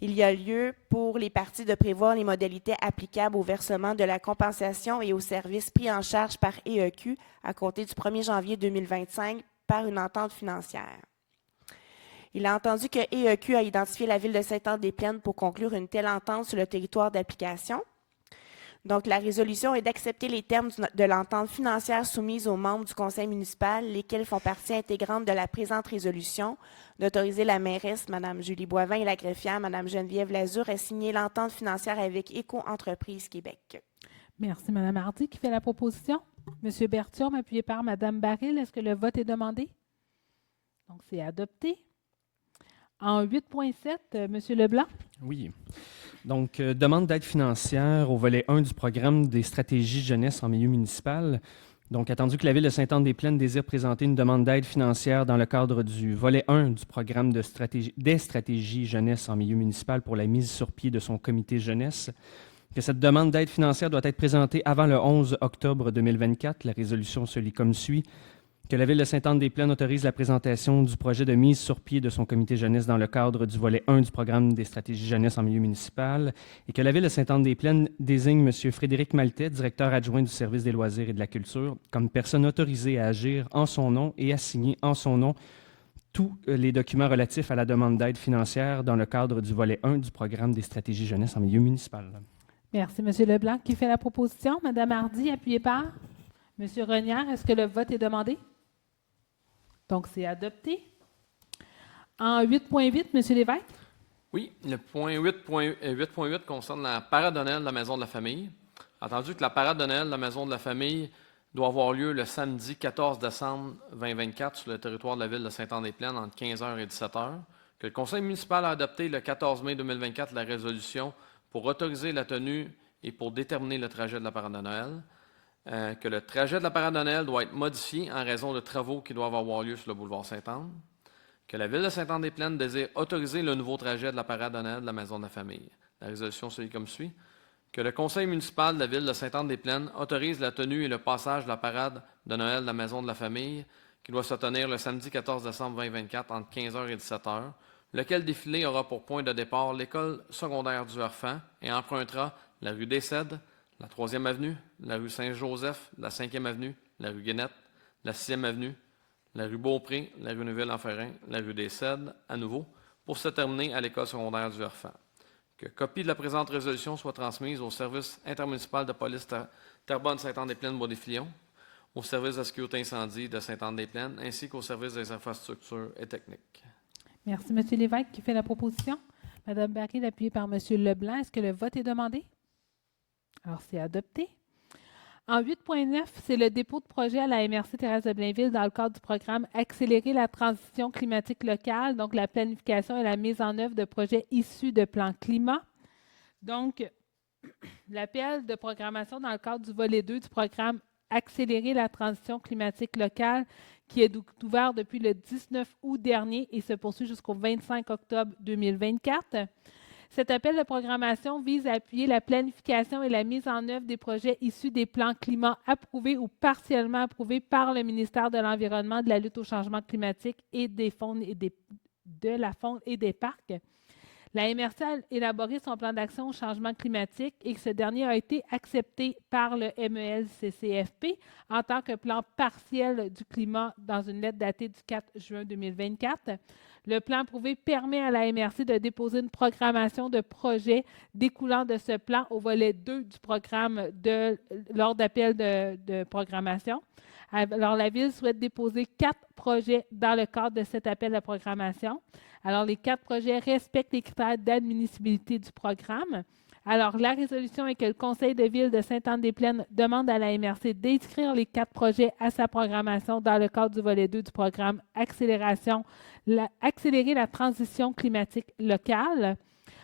Il y a lieu pour les parties de prévoir les modalités applicables au versement de la compensation et aux services pris en charge par EEQ à compter du 1er janvier 2025 par une entente financière. Il a entendu que EEQ a identifié la ville de Sainte-Anne-des-Plaines pour conclure une telle entente sur le territoire d'application. Donc, la résolution est d'accepter les termes de l'entente financière soumise aux membres du conseil municipal, lesquels font partie intégrante de la présente résolution, d'autoriser la mairesse, Mme Julie Boivin, et la greffière, Mme Geneviève Lazur, à signer l'entente financière avec Éco-Entreprise Québec. Merci, Mme Hardy. Qui fait la proposition? M. Berthiaume, appuyé par Mme Baril. Est-ce que le vote est demandé? Donc, c'est adopté. En 8.7, M. Leblanc. Oui. Donc, demande d'aide financière au volet 1 du programme des stratégies jeunesse en milieu municipal. Donc, attendu que la Ville de Sainte-Anne-des-Plaines désire présenter une demande d'aide financière dans le cadre du volet 1 du programme des stratégies jeunesse en milieu municipal pour la mise sur pied de son comité jeunesse, que cette demande d'aide financière doit être présentée avant le 11 octobre 2024. La résolution se lit comme suit. Que la Ville de Sainte-Anne-des-Plaines autorise la présentation du projet de mise sur pied de son comité jeunesse dans le cadre du volet 1 du programme des stratégies jeunesse en milieu municipal et que la Ville de Sainte-Anne-des-Plaines désigne M. Frédéric Maltais, directeur adjoint du service des loisirs et de la culture, comme personne autorisée à agir en son nom et à signer en son nom tous les documents relatifs à la demande d'aide financière dans le cadre du volet 1 du programme des stratégies jeunesse en milieu municipal. Merci, M. Leblanc. Qui fait la proposition? Mme Hardy, appuyée par M. Renière. Est-ce que le vote est demandé? Donc, c'est adopté. En 8.8, M. Lévesque. Oui, le point 8.8 concerne la parade de Noël de la Maison de la Famille. Entendu que la parade de Noël de la Maison de la Famille doit avoir lieu le samedi 14 décembre 2024 sur le territoire de la Ville de Sainte-Anne-des-Plaines entre 15h et 17h, que le Conseil municipal a adopté le 14 mai 2024 la résolution pour autoriser la tenue et pour déterminer le trajet de la parade de Noël. Que le trajet de la parade de Noël doit être modifié en raison de travaux qui doivent avoir lieu sur le boulevard Sainte-Anne, que la Ville de Sainte-Anne-des-Plaines désire autoriser le nouveau trajet de la parade de Noël de la Maison de la Famille. La résolution se lit comme suit. Que le Conseil municipal de la Ville de Sainte-Anne-des-Plaines autorise la tenue et le passage de la parade de Noël de la Maison de la Famille qui doit se tenir le samedi 14 décembre 2024 entre 15h et 17h, lequel défilé aura pour point de départ l'école secondaire du Harfang et empruntera la rue des Cèdres, la 3e avenue, la rue Saint-Joseph, la 5e avenue, la rue Guénette, la 6e avenue, la rue Beaupré, la rue Neuville-en-Ferrin, la rue des Cèdres, à nouveau, pour se terminer à l'école secondaire du Harfang. Que copie de la présente résolution soit transmise au service intermunicipal de police Terrebonne-Sainte-Anne-des-Plaines-Bois-des-Filions, au service de sécurité incendie de Sainte-Anne-des-Plaines, ainsi qu'au service des infrastructures et techniques. Merci, M. Lévesque. Qui fait la proposition? Mme Baril, appuyée par M. Leblanc. Est-ce que le vote est demandé? Alors, c'est adopté. En 8.9, c'est le dépôt de projet à la MRC Thérèse de Blainville dans le cadre du programme Accélérer la transition climatique locale, donc la planification et la mise en œuvre de projets issus de plans climat. Donc, l'appel de programmation dans le cadre du volet 2 du programme Accélérer la transition climatique locale qui est ouvert depuis le 19 août dernier et se poursuit jusqu'au 25 octobre 2024. Cet appel de programmation vise à appuyer la planification et la mise en œuvre des projets issus des plans climat approuvés ou partiellement approuvés par le ministère de l'Environnement, de la lutte au changement climatique et des fonds et de la faune et des parcs. La MRC a élaboré son plan d'action au changement climatique et ce dernier a été accepté par le MEL-CCFP en tant que plan partiel du climat dans une lettre datée du 4 juin 2024. Le plan approuvé permet à la MRC de déposer une programmation de projets découlant de ce plan au volet 2 du programme lors d'appel de programmation. Alors, la Ville souhaite déposer 4 projets dans le cadre de cet appel de programmation. Alors, les 4 projets respectent les critères d'admissibilité du programme. Alors, la résolution est que le Conseil de Ville de Sainte-Anne-des-Plaines demande à la MRC d'inscrire les 4 projets à sa programmation dans le cadre du volet 2 du programme Accélérer la transition climatique locale.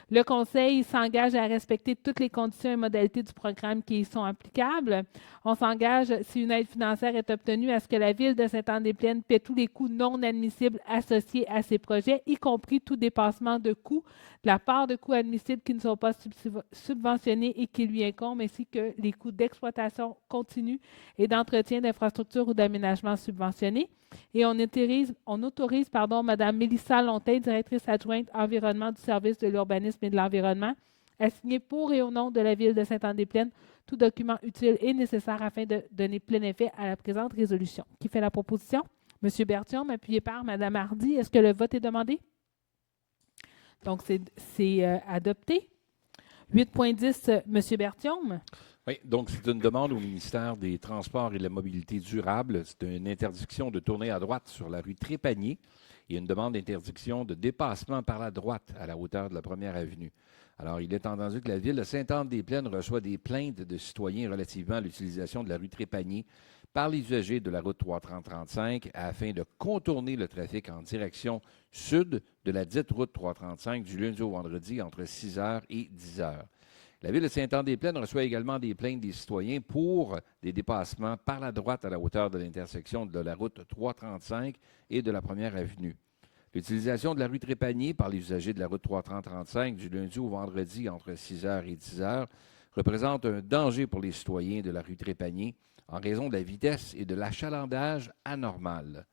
Le Conseil s'engage à respecter toutes les conditions et modalités du programme qui y sont applicables. On s'engage, si une aide financière est obtenue, à ce que la Ville de Sainte-Anne-des-Plaines paie tous les coûts non admissibles associés à ces projets, y compris tout dépassement de coûts, de la part de coûts admissibles qui ne sont pas subventionnés et qui lui incombent, ainsi que les coûts d'exploitation continue et d'entretien d'infrastructures ou d'aménagement subventionnés. Et on autorise Mme Mélissa Lontin, directrice adjointe environnement du service de l'urbanisme et de l'environnement, à signer pour et au nom de la Ville de Sainte-Anne-des-Plaines tout document utile et nécessaire afin de donner plein effet à la présente résolution. Qui fait la proposition? M. Berthiaume, appuyé par Mme Hardy. Est-ce que le vote est demandé? Donc, c'est adopté. 8.10, M. Berthiaume. Oui, donc c'est une demande au ministère des Transports et de la Mobilité durable. C'est une interdiction de tourner à droite sur la rue Trépanier et une demande d'interdiction de dépassement par la droite à la hauteur de la Première Avenue. Alors, il est entendu que la Ville de Sainte-Anne-des-Plaines reçoit des plaintes de citoyens relativement à l'utilisation de la rue Trépanier par les usagers de la route 330-35 afin de contourner le trafic en direction sud de la dite route 335 du lundi au vendredi entre 6h et 10h. La Ville de Sainte-Anne-des-Plaines reçoit également des plaintes des citoyens pour des dépassements par la droite à la hauteur de l'intersection de la route 335 et de la Première Avenue. L'utilisation de la rue Trépanier par les usagers de la route 330-35 du lundi au vendredi entre 6h et 10h représente un danger pour les citoyens de la rue Trépanier en raison de la vitesse et de l'achalandage anormal.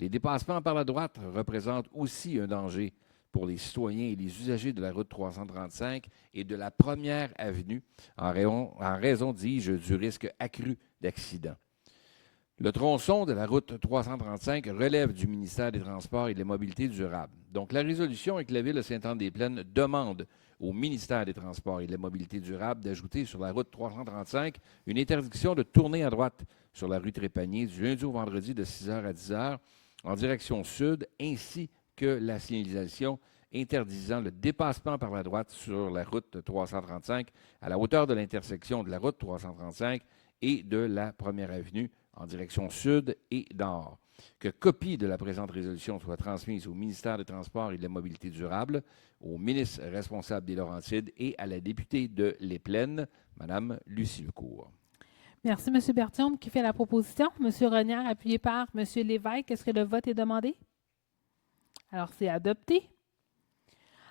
Les dépassements par la droite représentent aussi un danger pour les citoyens et les usagers de la route 335 et de la Première Avenue en raison, dis-je, du risque accru d'accident. Le tronçon de la route 335 relève du ministère des Transports et de la Mobilité durable. Donc, la résolution est que la Ville de Sainte-Anne-des-Plaines demande au ministère des Transports et de la Mobilité durable d'ajouter sur la route 335 une interdiction de tourner à droite sur la rue Trépanier du lundi au vendredi de 6h à 10h en direction sud, ainsi que la signalisation interdisant le dépassement par la droite sur la route 335 à la hauteur de l'intersection de la route 335 et de la Première Avenue en direction sud et nord. Que copie de la présente résolution soit transmise au ministère des Transports et de la Mobilité durable, au ministre responsable des Laurentides et à la députée de Les Plaines, Mme Lucie Lecourt. Merci, M. Berthiaume. Qui fait la proposition? M. Renière, appuyé par M. Lévesque. Est-ce que le vote est demandé? Alors, c'est adopté.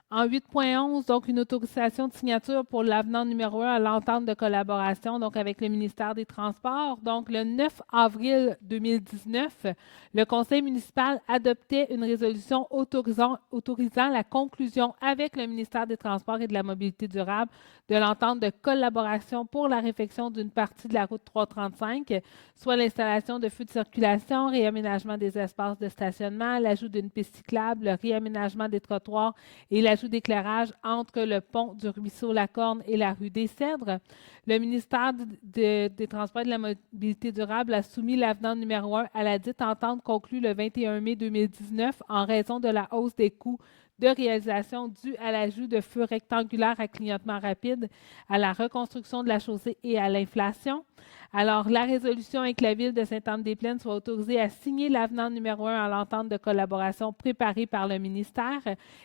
En 8.11, donc une autorisation de signature pour l'avenant numéro 1 à l'entente de collaboration donc avec le ministère des Transports. Donc, le 9 avril 2019, le Conseil municipal adoptait une résolution autorisant la conclusion avec le ministère des Transports et de la Mobilité durable de l'entente de collaboration pour la réfection d'une partie de la route 335, soit l'installation de feux de circulation, réaménagement des espaces de stationnement, l'ajout d'une piste cyclable, le réaménagement des trottoirs et l'ajout d'éclairage entre le pont du ruisseau La Corne et la rue des Cèdres. Le ministère des Transports et de la Mobilité durable a soumis l'avenant numéro 1 à la dite entente conclue le 21 mai 2019 en raison de la hausse des coûts de réalisation due à l'ajout de feux rectangulaires à clignotement rapide, à la reconstruction de la chaussée et à l'inflation. Alors, la résolution est que la Ville de Sainte-Anne-des-Plaines soit autorisée à signer l'avenant numéro 1 à l'entente de collaboration préparée par le ministère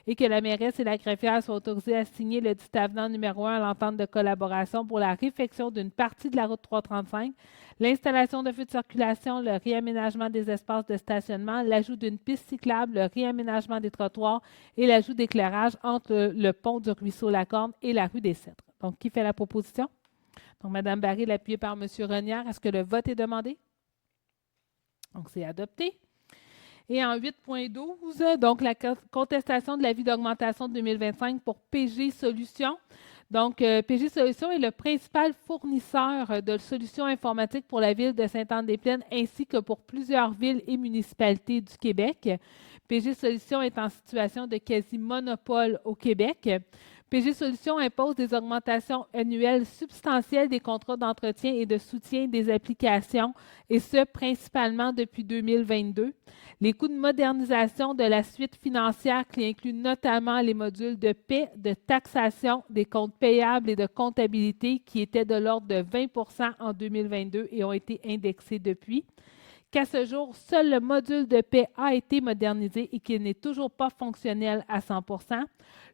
et que la mairesse et la greffière soient autorisées à signer le dit avenant numéro 1 à l'entente de collaboration pour la réfection d'une partie de la route 335, l'installation de feux de circulation, le réaménagement des espaces de stationnement, l'ajout d'une piste cyclable, le réaménagement des trottoirs et l'ajout d'éclairage entre le pont du ruisseau La Corne et la rue des Cèdres. Donc, qui fait la proposition? Donc, Mme Baril, appuyée par M. Renière. Est-ce que le vote est demandé? Donc, c'est adopté. Et en 8.12, donc, la contestation de l'avis d'augmentation de 2025 pour PG Solutions. Donc, PG Solutions est le principal fournisseur de solutions informatiques pour la Ville de Sainte-Anne-des-Plaines ainsi que pour plusieurs villes et municipalités du Québec. PG Solutions est en situation de quasi-monopole au Québec. PG Solutions impose des augmentations annuelles substantielles des contrats d'entretien et de soutien des applications, et ce, principalement depuis 2022. Les coûts de modernisation de la suite financière qui incluent notamment les modules de paie, de taxation, des comptes payables et de comptabilité qui étaient de l'ordre de 20 % en 2022 et ont été indexés depuis. qu'à ce jour, seul le module de paie a été modernisé et qu'il n'est toujours pas fonctionnel à 100 %.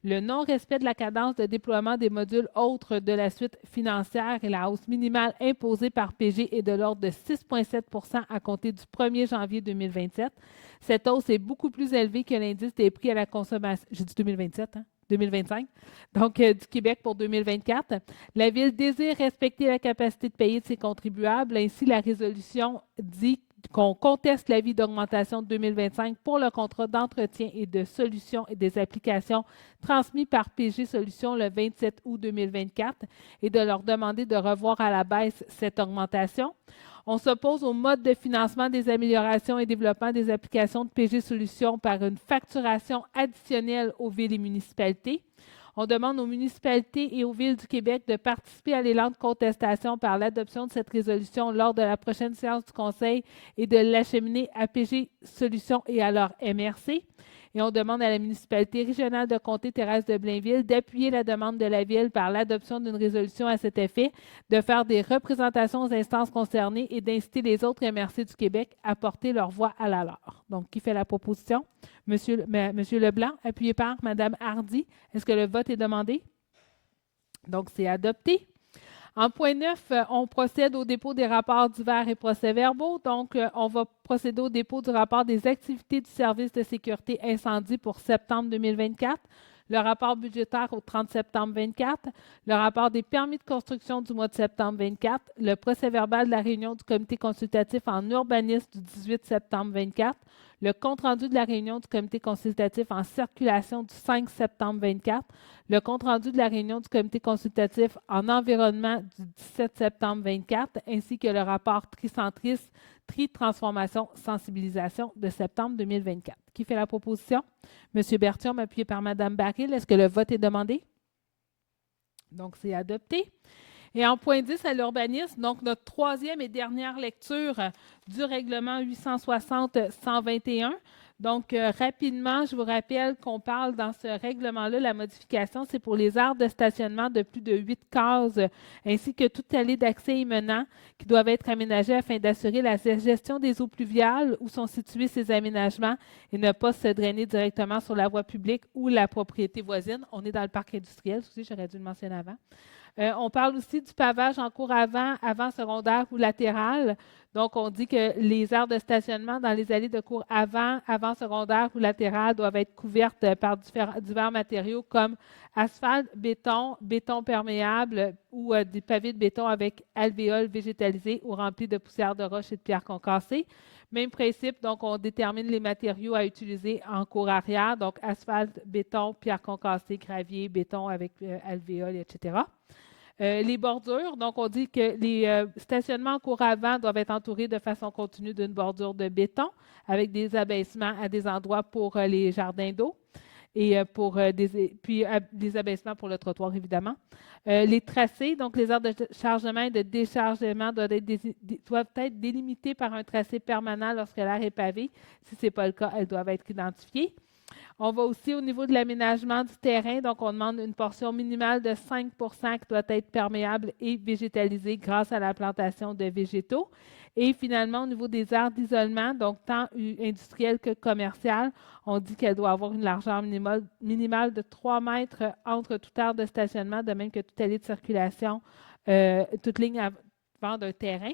Le non-respect de la cadence de déploiement des modules autres de la suite financière et la hausse minimale imposée par PG est de l'ordre de 6,7 % à compter du 1er janvier 2027. Cette hausse est beaucoup plus élevée que l'indice des prix à la consommation. J'ai dit 2027, hein? 2025, donc du Québec pour 2024. La Ville désire respecter la capacité de payer de ses contribuables. Ainsi, la résolution dit qu'on conteste l'avis d'augmentation de 2025 pour le contrat d'entretien et de solutions et des applications transmis par PG Solutions le 27 août 2024 et de leur demander de revoir à la baisse cette augmentation. On s'oppose au mode de financement des améliorations et développement des applications de PG Solutions par une facturation additionnelle aux villes et municipalités. On demande aux municipalités et aux villes du Québec de participer à l'élan de contestation par l'adoption de cette résolution lors de la prochaine séance du Conseil et de l'acheminer à PG Solutions et à leur MRC. Et on demande à la municipalité régionale de comté Thérèse de Blainville d'appuyer la demande de la Ville par l'adoption d'une résolution à cet effet, de faire des représentations aux instances concernées et d'inciter les autres MRC du Québec à porter leur voix à la leur. Donc, qui fait la proposition? Monsieur Leblanc, appuyé par Mme Hardy. Est-ce que le vote est demandé? Donc, c'est adopté. En point 9, on procède au dépôt des rapports divers et procès-verbaux. Donc, on va procéder au dépôt du rapport des activités du service de sécurité incendie pour septembre 2024, le rapport budgétaire au 30 septembre 2024, le rapport des permis de construction du mois de septembre 2024, le procès-verbal de la réunion du comité consultatif en urbanisme du 18 septembre 2024, le compte-rendu de la réunion du comité consultatif en circulation du 5 septembre 2024, le compte-rendu de la réunion du comité consultatif en environnement du 17 septembre 2024, ainsi que le rapport Tricentris, Tri-Transformation, Sensibilisation de septembre 2024. Qui fait la proposition? M. Berthiaume, appuyé par Mme Baril. Est-ce que le vote est demandé? Donc, c'est adopté. Et en point 10 à l'urbanisme, donc notre troisième et dernière lecture du règlement 860-121. Donc, rapidement, je vous rappelle qu'on parle dans ce règlement-là, la modification, c'est pour les aires de stationnement de plus de 8 cases, ainsi que toute allée d'accès immenant qui doivent être aménagées afin d'assurer la gestion des eaux pluviales où sont situés ces aménagements et ne pas se drainer directement sur la voie publique ou la propriété voisine. On est dans le parc industriel, aussi, j'aurais dû le mentionner avant. On parle aussi du pavage en cours avant, secondaire ou latéral. Donc, on dit que les aires de stationnement dans les allées de cours avant, secondaire ou latéral doivent être couvertes par divers matériaux comme asphalte, béton perméable ou des pavés de béton avec alvéoles végétalisés ou remplis de poussière de roche et de pierres concassées. Même principe, donc on détermine les matériaux à utiliser en cours arrière, donc asphalte, béton, pierres concassées, gravier, béton avec alvéoles, etc. Les bordures, donc on dit que les stationnements en cours avant doivent être entourés de façon continue d'une bordure de béton avec des abaissements à des endroits pour les jardins d'eau et des abaissements pour le trottoir, évidemment. Les tracés, donc les aires de chargement et de déchargement doivent être délimités par un tracé permanent lorsque l'aire est pavée. Si ce n'est pas le cas, elles doivent être identifiées. On va aussi au niveau de l'aménagement du terrain, donc on demande une portion minimale de 5 % qui doit être perméable et végétalisée grâce à la plantation de végétaux. Et finalement, au niveau des aires d'isolement, donc tant industrielles que commerciales, on dit qu'elle doit avoir une largeur minimale de 3 mètres entre toute aire de stationnement, de même que toute allée de circulation, toute ligne avant d'un terrain.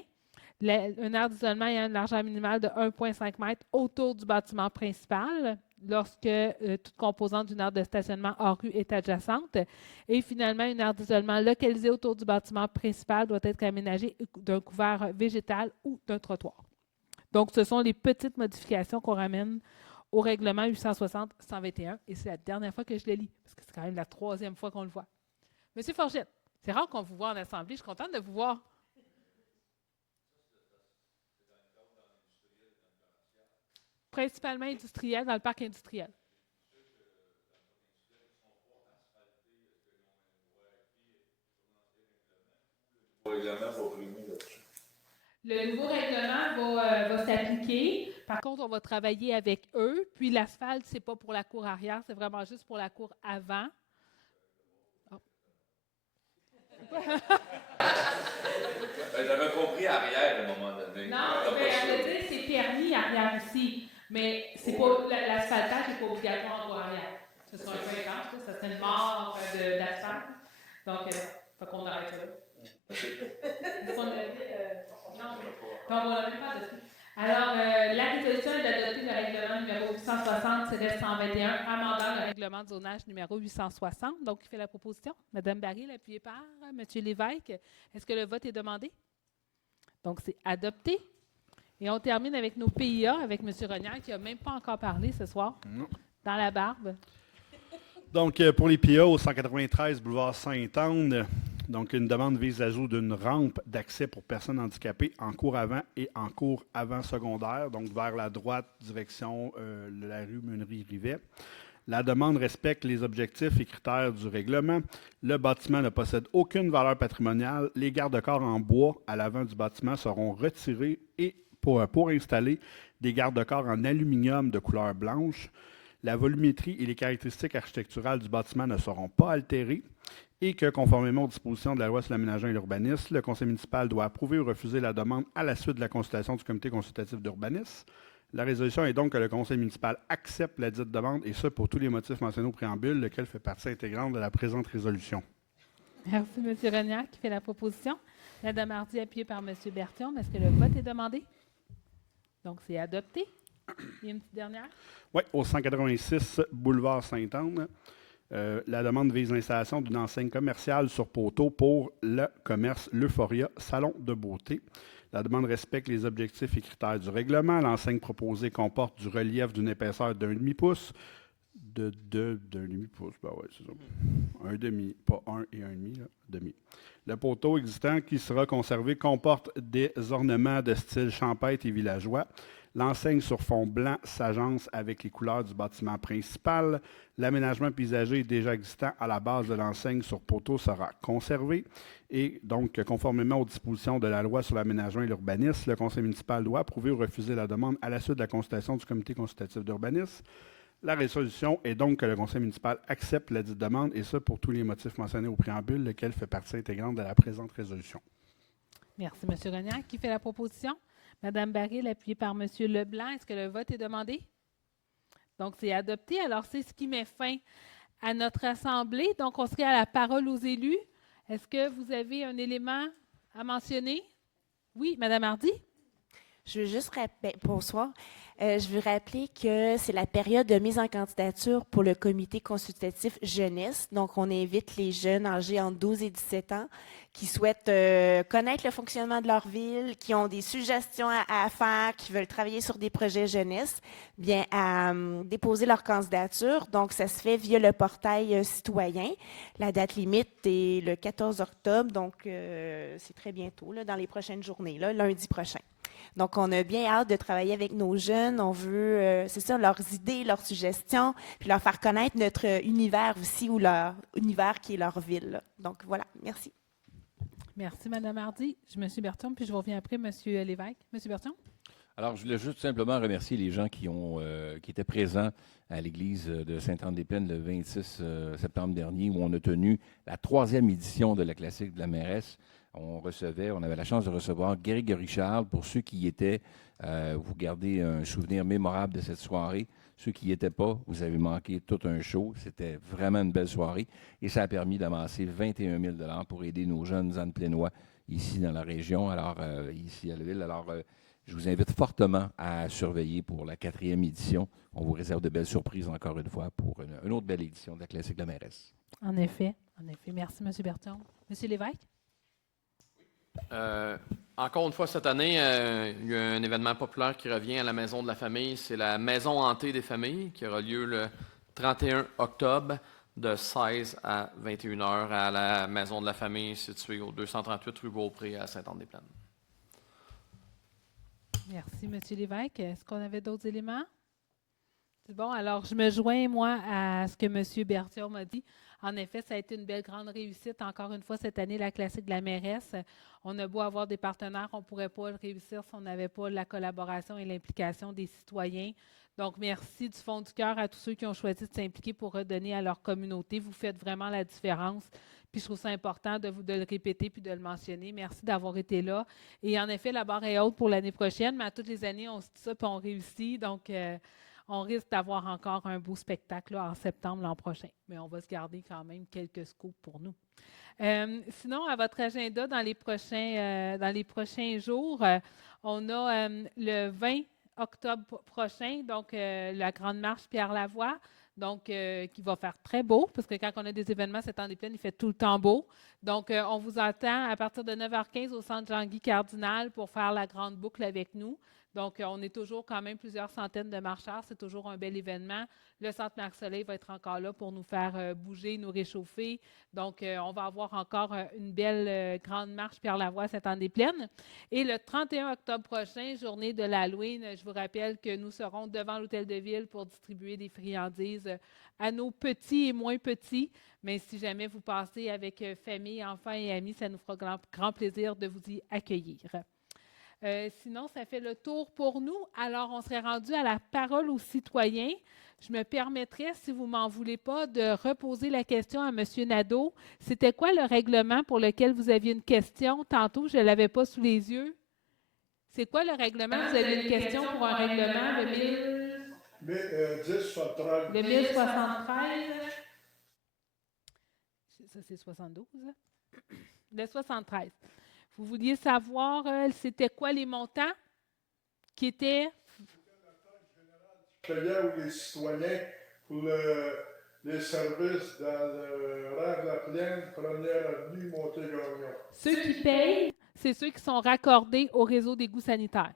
Une aire d'isolement a une largeur minimale de 1,5 m autour du bâtiment principal lorsque toute composante d'une aire de stationnement hors rue est adjacente. Et finalement, une aire d'isolement localisée autour du bâtiment principal doit être aménagée d'un couvert végétal ou d'un trottoir. Donc, ce sont les petites modifications qu'on ramène au règlement 860-121. Et c'est la dernière fois que je le lis, parce que c'est quand même la troisième fois qu'on le voit. Monsieur Forgette, c'est rare qu'on vous voit en assemblée. Je suis contente de vous voir. Principalement industriel, dans le parc industriel. Le nouveau règlement va s'appliquer. Par contre, on va travailler avec eux. Puis l'asphalte, ce n'est pas pour la cour arrière, c'est vraiment juste pour la cour avant. Oh. J'avais compris arrière à un moment donné. Non, mais on a dit c'est permis arrière aussi, mais c'est pas l'asphaltage n'est pas obligatoire en arrière. Ce sera un peu intense, ça serait une mort d'asphalte. Donc, faut qu'on arrête ça là. Donc, on a dit, non, donc on a même pas dessus. Alors, la résolution est d'adopter le règlement numéro 860-121, amendant le règlement de zonage numéro 860. Donc, qui fait la proposition? Mme Baril, appuyée par M. Lévesque. Est-ce que le vote est demandé? Donc, c'est adopté. Et on termine avec nos PIA, avec M. Renière, qui n'a même pas encore parlé ce soir, dans la barbe. Donc, pour les PIA au 193 boulevard Sainte-Anne, donc une demande vise l'ajout d'une rampe d'accès pour personnes handicapées en cours avant et en cours avant secondaire, donc vers la droite, direction la rue Meunerie-Rivet. La demande respecte les objectifs et critères du règlement. Le bâtiment ne possède aucune valeur patrimoniale. Les garde-corps en bois à l'avant du bâtiment seront retirés et pour installer des garde-corps en aluminium de couleur blanche. La volumétrie et les caractéristiques architecturales du bâtiment ne seront pas altérées et que, conformément aux dispositions de la loi sur l'aménagement et l'urbanisme, le conseil municipal doit approuver ou refuser la demande à la suite de la consultation du comité consultatif d'urbanisme. La résolution est donc que le conseil municipal accepte la dite demande, et ce pour tous les motifs mentionnés au préambule, lequel fait partie intégrante de la présente résolution. Merci, M. Renière, qui fait la proposition. Mme Hardy, appuyée par M. Berthiaume. Est-ce que le vote est demandé? Donc, c'est adopté. Il y a une petite dernière? Oui, au 186 boulevard Sainte-Anne. La demande vise l'installation d'une enseigne commerciale sur poteau pour le commerce L'Euphoria Salon de beauté. La demande respecte les objectifs et critères du règlement. L'enseigne proposée comporte du relief d'une épaisseur d'1,5 pouce. D'un demi-pouce, ben ouais, c'est ça. Un demi, pas un et un demi, là, demi. Le poteau existant qui sera conservé comporte des ornements de style champêtre et villageois. L'enseigne sur fond blanc s'agence avec les couleurs du bâtiment principal. L'aménagement paysager déjà existant à la base de l'enseigne sur poteau sera conservé. Et donc, conformément aux dispositions de la loi sur l'aménagement et l'urbanisme, le conseil municipal doit approuver ou refuser la demande à la suite de la consultation du comité consultatif d'urbanisme. La résolution est donc que le conseil municipal accepte la dite demande, et ce pour tous les motifs mentionnés au préambule, lequel fait partie intégrante de la présente résolution. Merci, M. Renière. Qui fait la proposition? Mme Baril, appuyée par M. Leblanc. Est-ce que le vote est demandé? Donc, c'est adopté. Alors, c'est ce qui met fin à notre assemblée. Donc, on serait à la parole aux élus. Est-ce que vous avez un élément à mentionner? Oui, Mme Hardy? Je veux juste rappeler, bonsoir. Je veux rappeler que c'est la période de mise en candidature pour le comité consultatif jeunesse. Donc, on invite les jeunes âgés entre 12 et 17 ans qui souhaitent connaître le fonctionnement de leur ville, qui ont des suggestions à faire, qui veulent travailler sur des projets jeunesse, bien à déposer leur candidature. Donc, ça se fait via le portail citoyen. La date limite est le 14 octobre, donc c'est très bientôt, là, dans les prochaines journées, là, lundi prochain. Donc, on a bien hâte de travailler avec nos jeunes. On veut, c'est ça, leurs idées, leurs suggestions, puis leur faire connaître notre univers aussi, ou leur univers qui est leur ville, là. Donc, voilà, merci. Merci, Mme Hardy. M. Berthiaume, puis je reviens après, M. Lévesque. M. Berthiaume? Alors, je voulais juste simplement remercier les gens qui étaient présents à l'église de Sainte-Anne-des-Plaines le 26 septembre dernier, où on a tenu la 3e édition de la classique de la mairesse. On avait la chance de recevoir Grégory Charles. Pour ceux qui y étaient, vous gardez un souvenir mémorable de cette soirée. Ceux qui n'y étaient pas, vous avez manqué tout un show. C'était vraiment une belle soirée. Et ça a permis d'amasser 21 000 $ pour aider nos jeunes Anne-Plénois ici dans la région, ici à la ville. Alors, je vous invite fortement à surveiller pour la 4e édition. On vous réserve de belles surprises encore une fois pour une autre belle édition de la classique de la mairesse. En effet. Merci, M. Berthiaume. M. Lévesque? Encore une fois, cette année, il y a un événement populaire qui revient à la Maison de la Famille. C'est la Maison hantée des familles qui aura lieu le 31 octobre de 16 à 21 h à la Maison de la Famille située au 238 rue Beaupré à Sainte-Anne-des-Plaines. Merci, M. Lévesque. Est-ce qu'on avait d'autres éléments? C'est bon. Alors, je me joins, moi, à ce que M. Berthiaume m'a dit. En effet, ça a été une belle grande réussite. Encore une fois, cette année, la classique de la mairesse. On a beau avoir des partenaires, on ne pourrait pas le réussir si on n'avait pas la collaboration et l'implication des citoyens. Donc, merci du fond du cœur à tous ceux qui ont choisi de s'impliquer pour redonner à leur communauté. Vous faites vraiment la différence. Puis je trouve ça important de le répéter puis de le mentionner. Merci d'avoir été là. Et en effet, la barre est haute pour l'année prochaine, mais à toutes les années, on se dit ça puis on réussit. Donc, on risque d'avoir encore un beau spectacle là, en septembre l'an prochain. Mais on va se garder quand même quelques scoops pour nous. Sinon, à votre agenda dans les prochains jours, on a le 20 octobre prochain, donc la Grande Marche Pierre-Lavoie, donc qui va faire très beau, parce que quand on a des événements cette année pleine, il fait tout le temps beau. Donc, on vous attend à partir de 9h15 au Centre Jean-Guy Cardinal pour faire la grande boucle avec nous. Donc, on est toujours quand même plusieurs centaines de marcheurs. C'est toujours un bel événement. Le Centre Marc-Soleil va être encore là pour nous faire bouger, nous réchauffer. Donc, on va avoir encore une belle grande marche Pierre-Lavoie cette année pleine. Et le 31 octobre prochain, journée de l'Halloween, je vous rappelle que nous serons devant l'Hôtel de Ville pour distribuer des friandises à nos petits et moins petits. Mais si jamais vous passez avec famille, enfants et amis, ça nous fera grand plaisir de vous y accueillir. Sinon, ça fait le tour pour nous. Alors, on serait rendu à la parole aux citoyens. Je me permettrais, si vous ne m'en voulez pas, de reposer la question à M. Nadeau. C'était quoi le règlement pour lequel vous aviez une question? Tantôt, je ne l'avais pas sous les yeux. C'est quoi le règlement? Vous avez une question pour un règlement de 1073. Le 1073. Ça, c'est 72. Le 73. Vous vouliez savoir, c'était quoi les montants qui étaient... Payait ou les citoyens pour les services dans le rang de la plaine, première avenue, Montée-Gagnon. Ceux qui payent, c'est ceux qui sont raccordés au réseau d'égouts sanitaires.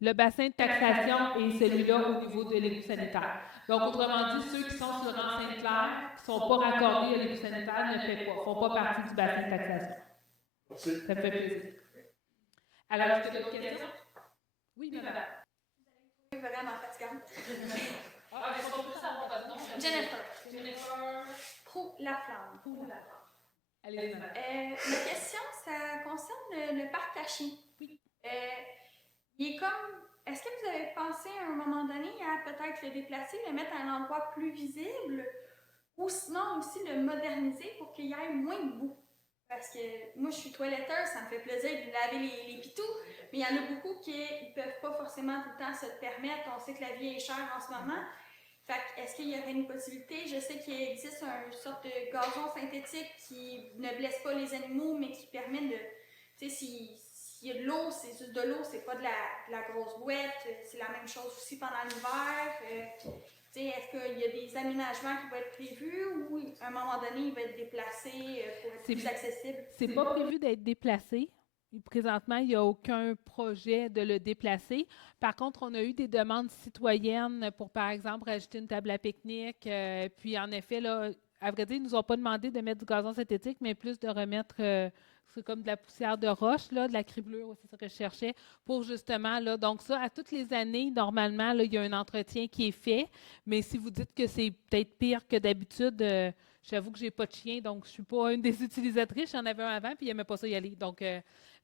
Le bassin de taxation est celui-là au niveau de l'égout sanitaire. Donc, autrement dit, ceux qui sont sur le rang Sainte-Claire, qui ne sont pas raccordés à l'égout sanitaire, ne font pas partie du bassin de taxation. Merci. Ça me fait plaisir. Alors, est-ce que tu as d'autres questions? Oui, madame. Vraiment fatigante. Jennifer. Jennifer. Pro-Laflamme. Allez, madame. Ma question, ça concerne le parc Tachi. Oui. Il est comme... Est-ce que vous avez pensé à un moment donné à peut-être le déplacer, le mettre à un endroit plus visible, ou sinon aussi le moderniser pour qu'il y ait moins de boue? Parce que moi, je suis toiletteur, ça me fait plaisir de laver les pitous, mais il y en a beaucoup qui ne peuvent pas forcément tout le temps se le permettre. On sait que la vie est chère en ce moment. Fait que, est-ce qu'il y aurait une possibilité? Je sais qu'il existe une sorte de gazon synthétique qui ne blesse pas les animaux, mais qui permet de... Tu sais, s'il y a de l'eau, c'est juste de l'eau, c'est pas de la grosse bouette. C'est la même chose aussi pendant l'hiver. Est-ce qu'il y a des aménagements qui vont être prévus ou à un moment donné, il va être déplacé pour être plus accessible? C'est pas prévu d'être déplacé. Présentement, il n'y a aucun projet de le déplacer. Par contre, on a eu des demandes citoyennes pour, par exemple, rajouter une table à pique-nique. Puis, en effet, là, à vrai dire, ils ne nous ont pas demandé de mettre du gazon synthétique, mais plus de remettre... c'est comme de la poussière de roche, là, de la criblure, c'est ça que je cherchais, pour justement, là, donc ça, à toutes les années, normalement, là, il y a un entretien qui est fait, mais si vous dites que c'est peut-être pire que d'habitude, j'avoue que je n'ai pas de chien, donc je ne suis pas une des utilisatrices, j'en avais un avant, puis il n'aimait pas ça y aller, donc,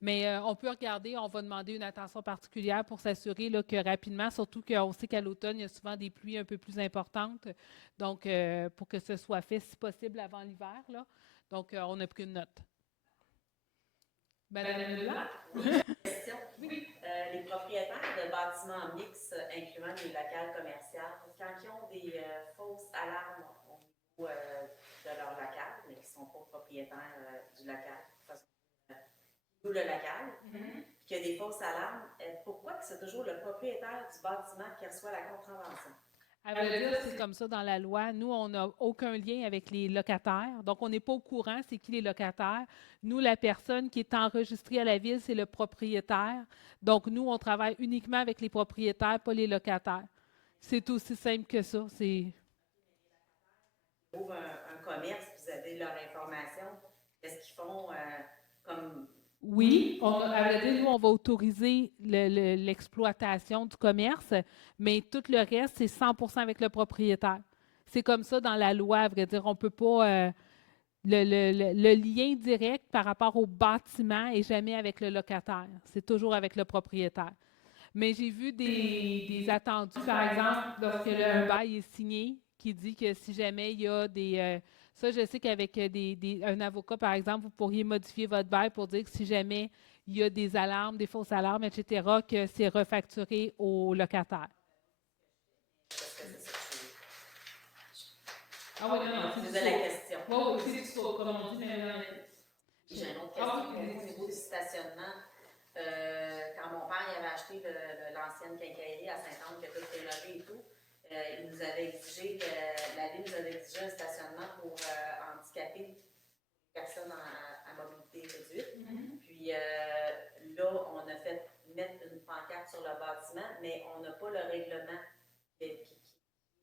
mais on peut regarder, on va demander une attention particulière pour s'assurer là, que rapidement, surtout qu'on sait qu'à l'automne, il y a souvent des pluies un peu plus importantes, donc pour que ce soit fait, si possible, avant l'hiver, là, donc on a pris une note. Madame Leblanc? Question. Oui. Les propriétaires de bâtiments mixtes, incluant les locales commerciales, quand ils ont des fausses alarmes au niveau de leur local, mais qui ne sont pas propriétaires du local, ou le local, puis qu'il y a des fausses alarmes, pourquoi que c'est toujours le propriétaire du bâtiment qui reçoit la contravention? À vrai dire, c'est comme ça dans la loi. Nous, on n'a aucun lien avec les locataires. Donc, on n'est pas au courant c'est qui les locataires. Nous, la personne qui est enregistrée à la ville, c'est le propriétaire. Donc, nous, on travaille uniquement avec les propriétaires, pas les locataires. C'est aussi simple que ça. C'est... Vous ouvrez un commerce, vous avez leur information. Qu'est-ce qu'ils font comme... Oui, nous, on va autoriser l'exploitation du commerce, mais tout le reste, c'est 100% avec le propriétaire. C'est comme ça dans la loi, à vrai dire. On ne peut pas... le lien direct par rapport au bâtiment n'est jamais avec le locataire. C'est toujours avec le propriétaire. Mais j'ai vu des attendus, par exemple, lorsque un bail est signé, qui dit que si jamais il y a des... ça, je sais qu'avec un avocat, par exemple, vous pourriez modifier votre bail pour dire que si jamais il y a des alarmes, des fausses alarmes, etc., que c'est refacturé au locataire. Ah oui, non, C'est la question. Oui, c'est du saut, comme on dit, mais J'ai une autre question au niveau du stationnement. Quand mon père il avait acheté l'ancienne quincaillerie à Saint-Anne, qui a tout rénové et tout, il nous avait exigé, la ville nous avait exigé un stationnement pour handicapés, personnes à mobilité réduite. Puis là, on a fait mettre une pancarte sur le bâtiment, mais on n'a pas le règlement qui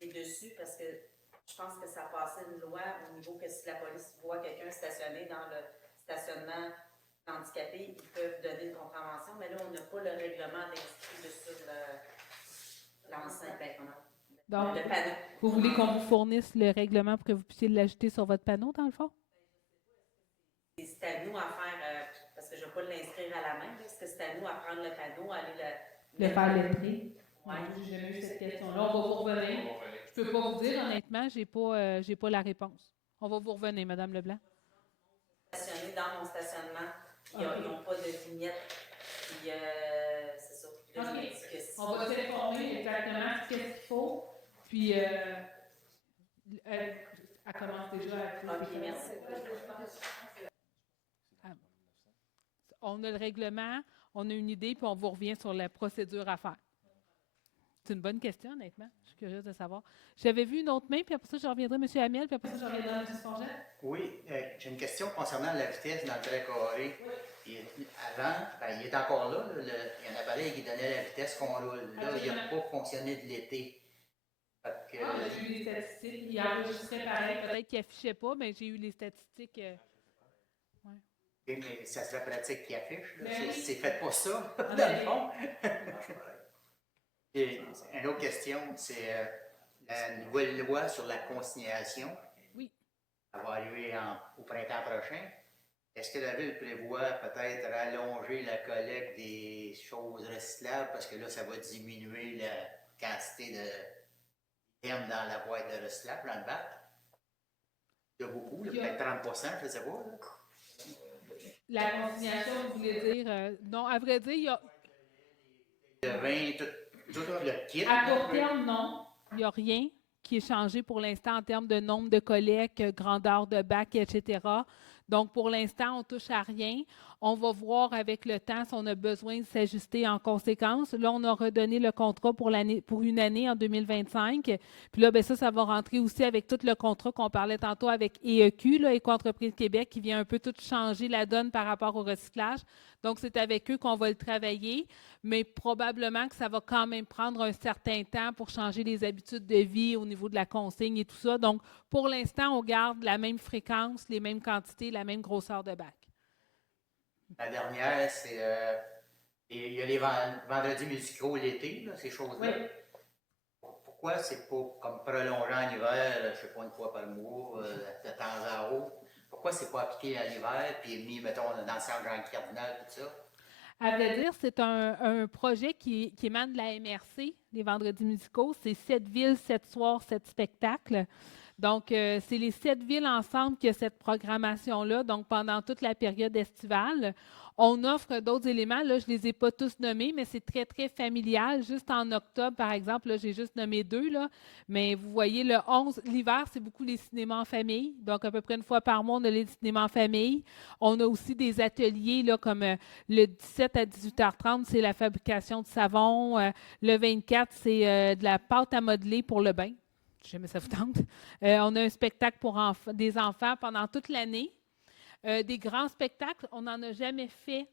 est dessus parce que je pense que ça passait une loi au niveau que si la police voit quelqu'un stationner dans le stationnement handicapé, ils peuvent donner une contravention, mais là, on n'a pas le règlement d'inscrit sur l'enceinte. Donc, le panneau. vous voulez qu'on vous fournisse le règlement pour que vous puissiez l'ajouter sur votre panneau, dans le fond? C'est à nous à faire, parce que je ne vais pas l'inscrire à la main, est-ce que c'est à nous à prendre le panneau, aller Le faire lettrer? Oui. J'ai jamais eu cette question-là. On va vous revenir. Je ne peux pas vous dire, honnêtement, je n'ai pas la réponse. On va vous revenir, Mme Leblanc. Stationner dans mon stationnement, ils n'ont pas de vignette. Puis, c'est ça. Puis là, je me dis que si On va s'informer exactement ce qu'il faut. Puis, elle commence déjà à... OK, merci. On a le règlement, on a une idée, puis on vous revient sur la procédure à faire. C'est une bonne question, honnêtement. Je suis curieuse de savoir. J'avais vu une autre main, puis après ça, je reviendrai, M. Hamel, puis après ça, je reviendrai à M. Forget. Oui, j'ai une question concernant la vitesse dans le trait carré. Avant, il est encore là, il y a un appareil qui donnait la vitesse qu'on roule. Là, il n'a pas fonctionné de l'été. J'ai eu les statistiques. Il enregistrait pareil. Peut-être qu'il n'affichait pas, mais j'ai eu les statistiques. Oui, mais ça serait pratique qu'il affiche. Oui. C'est fait pour ça, dans le fond. Et une autre question, c'est la nouvelle loi sur la consignation. Oui. Elle va arriver au printemps prochain. Est-ce que la Ville prévoit peut-être rallonger la collecte des choses recyclables parce que là, ça va diminuer la quantité de thèmes dans la boîte de recyclable, dans le bac? Il y a beaucoup, peut-être 30 je ne sais pas. Là. La consignation, vous voulez dire... non, à vrai dire, il y a... Le vin, tout le kit. À court terme, non. Il n'y a rien qui est changé pour l'instant en termes de nombre de collectes, grandeur de bac, etc. Donc, pour l'instant, on ne touche à rien. On va voir avec le temps si on a besoin de s'ajuster en conséquence. Là, on a redonné le contrat pour une année en 2025. Puis là, bien, ça va rentrer aussi avec tout le contrat qu'on parlait tantôt avec EEQ, là, Éco-entreprise Québec, qui vient un peu tout changer la donne par rapport au recyclage. Donc, c'est avec eux qu'on va le travailler, mais probablement que ça va quand même prendre un certain temps pour changer les habitudes de vie au niveau de la consigne et tout ça. Donc, pour l'instant, on garde la même fréquence, les mêmes quantités, la même grosseur de bac. La dernière, c'est... il y a les vendredis musicaux l'été, là, ces choses-là. Oui. Pourquoi c'est pas comme prolongé en hiver, je ne sais pas, une fois par mois, de temps à autre? Pourquoi c'est pas appliqué à l'hiver, puis mis, mettons, dans le centre Jean-Cardinal, tout ça? À vrai dire, c'est un projet qui émane de la MRC, les vendredis musicaux. C'est 7 villes, 7 soirs, 7 spectacles. Donc, c'est les 7 villes ensemble qui ont cette programmation-là, donc pendant toute la période estivale. On offre d'autres éléments, là, je ne les ai pas tous nommés, mais c'est très, très familial. Juste en octobre, par exemple, là, j'ai juste nommé 2, là, mais vous voyez, le 11, l'hiver, c'est beaucoup les cinémas en famille. Donc, à peu près une fois par mois, on a les cinémas en famille. On a aussi des ateliers, là, comme le 17 à 18h30, c'est la fabrication de savon. Le 24, c'est de la pâte à modeler pour le bain. Si jamais ça vous tente. On a un spectacle pour des enfants pendant toute l'année. Des grands spectacles, on n'en a jamais fait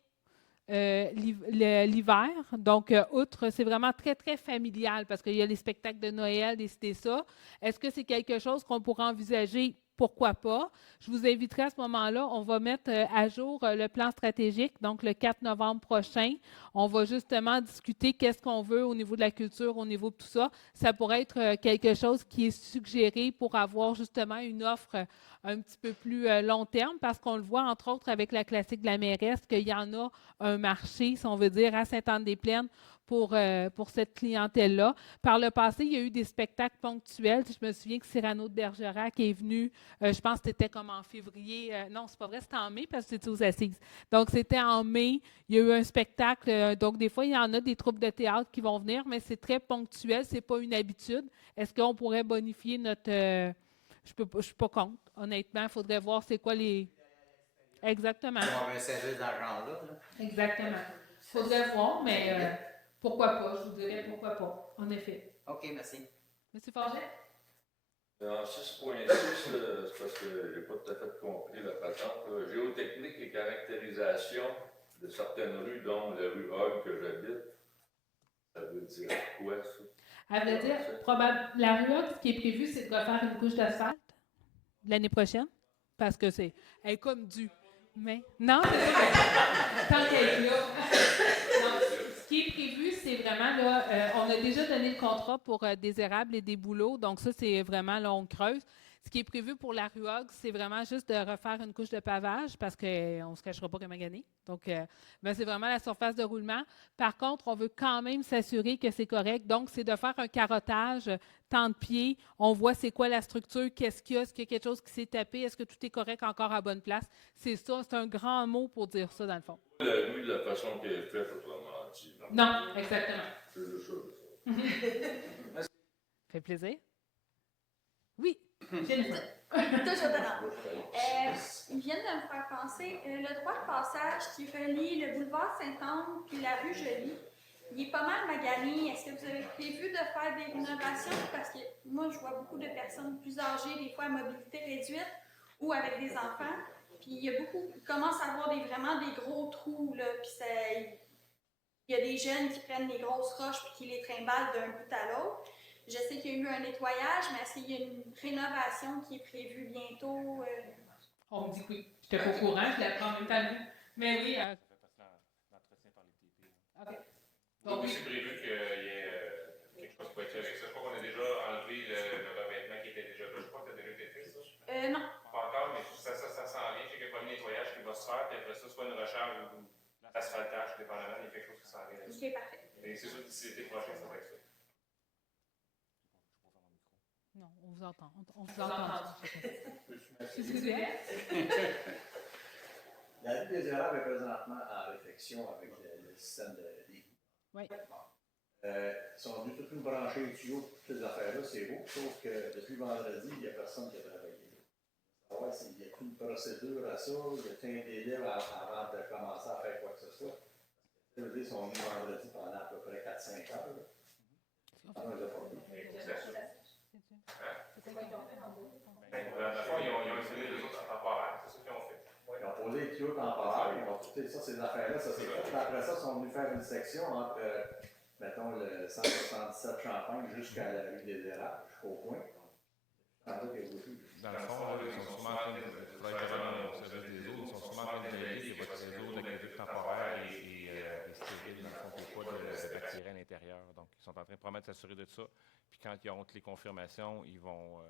l'hiver. Donc, outre, c'est vraiment très, très familial parce qu'il y a les spectacles de Noël, des ça. Est-ce que c'est quelque chose qu'on pourrait envisager? Pourquoi pas? Je vous inviterai à ce moment-là, on va mettre à jour le plan stratégique, donc le 4 novembre prochain. On va justement discuter qu'est-ce qu'on veut au niveau de la culture, au niveau de tout ça. Ça pourrait être quelque chose qui est suggéré pour avoir justement une offre un petit peu plus long terme, parce qu'on le voit, entre autres, avec la classique de la mairesse, qu'il y en a un marché, si on veut dire, à Sainte-Anne-des-Plaines pour cette clientèle-là. Par le passé, il y a eu des spectacles ponctuels. Je me souviens que Cyrano de Bergerac est venu, je pense que c'était comme en février. Non, c'est pas vrai, c'était en mai parce que c'était aux Assises. Donc, c'était en mai. Il y a eu un spectacle. Donc, des fois, il y en a des troupes de théâtre qui vont venir, mais c'est très ponctuel. Ce n'est pas une habitude. Est-ce qu'on pourrait bonifier notre... je suis pas contre. Honnêtement, il faudrait voir c'est quoi les... Exactement. On veut un service dans ce genre-là. Exactement. Il faudrait voir, mais pourquoi pas? Je vous dirais pourquoi pas, en effet. OK, merci. Monsieur Forget? En 6.6, c'est parce que je n'ai pas tout à fait compris la patente. Géotechnique et caractérisation de certaines rues, dont la rue Hogg que j'habite. Ça veut dire quoi, ça? À vrai dire, la rue Hogg, ce qui est prévu, c'est de refaire une couche d'asphalte l'année prochaine, parce que elle est comme due. Mais non, c'est ça. Tant qu'elle est là. Non, ce qui est prévu, c'est vraiment, là, on a déjà donné le contrat pour des érables et des bouleaux, donc ça, c'est vraiment, là, on creuse. Ce qui est prévu pour la rue Hogg, c'est vraiment juste de refaire une couche de pavage parce qu'on ne se cachera pas qu'elle m'a gagné. Donc, c'est vraiment la surface de roulement. Par contre, on veut quand même s'assurer que c'est correct. Donc, c'est de faire un carottage, temps de pied. On voit c'est quoi la structure, qu'est-ce qu'il y a, est-ce qu'il y a quelque chose qui s'est tapé, est-ce que tout est correct encore à bonne place. C'est ça, c'est un grand mot pour dire ça, dans le fond. La rue de la façon qu'elle est faite, autrement dit. Non, exactement. C'est juste ça. Ça fait plaisir. Oui. Toujours dedans. Ils viennent de me faire penser, le droit de passage qui relie le boulevard Sainte-Anne puis la rue Joly, il est pas mal magané. Est-ce que vous avez prévu de faire des rénovations? Parce que moi, je vois beaucoup de personnes plus âgées, des fois à mobilité réduite ou avec des enfants. Puis il y a beaucoup qui commencent à avoir vraiment des gros trous, là, puis il y a des jeunes qui prennent les grosses roches puis qui les trimballent d'un bout à l'autre. Je sais qu'il y a eu un nettoyage, mais est-ce qu'il y a une rénovation qui est prévue bientôt? On me dit que oui. Je n'étais pas au courant, je l'apprends en même temps. Mais oui. OK. Donc, c'est prévu qu'il y ait quelque chose qui va être fait avec ça. Je crois qu'on a déjà enlevé le revêtement qui était déjà là. Je crois que ça a déjà été fait, ça. Non. Pas encore, mais ça s'en vient. Je sais qu'il y a pas de nettoyage qui va se faire, puis après ça, soit une recharge ou l'asphaltage, dépendamment, il y a quelque chose qui s'en vient. OK, parfait. Mais c'est sûr que d'ici l'été prochain, ça va être fait. Non, on vous entend. On vous entend. La rue des érables est présentement en réflexion avec le système de l'égout. Oui. Ils sont venus toute une branchée de tuyaux pour toutes ces affaires-là, c'est beau, sauf que depuis vendredi, il n'y a personne qui a travaillé. Ouais, il y a une procédure à ça, il y a un délai avant de commencer à faire quoi que ce soit. Ils sont venus vendredi pendant à peu près 4-5 heures. Ah non, ils n'ont pas vu. Ils ont essayé les autres temporaires, c'est ça qu'ils ont fait. Ils ont posé les tuyaux temporaires, ils ont tout ça, ces affaires-là, ça c'est fait. Après ça, ils sont venus faire une section entre, mettons, le 177 Champagne jusqu'à la rue des Érables, jusqu'au point. Dans le fond, ils sont souvent en train de faire au service des eaux, ils sont souvent en train de vérifier que votre réseau d'aqueduc temporaire est stérile, dans le fond, qu'il n'y a pas de bactéries à l'intérieur. Donc, ils sont en train de vraiment de s'assurer de ça. Puis quand ils auront toutes les confirmations, ils vont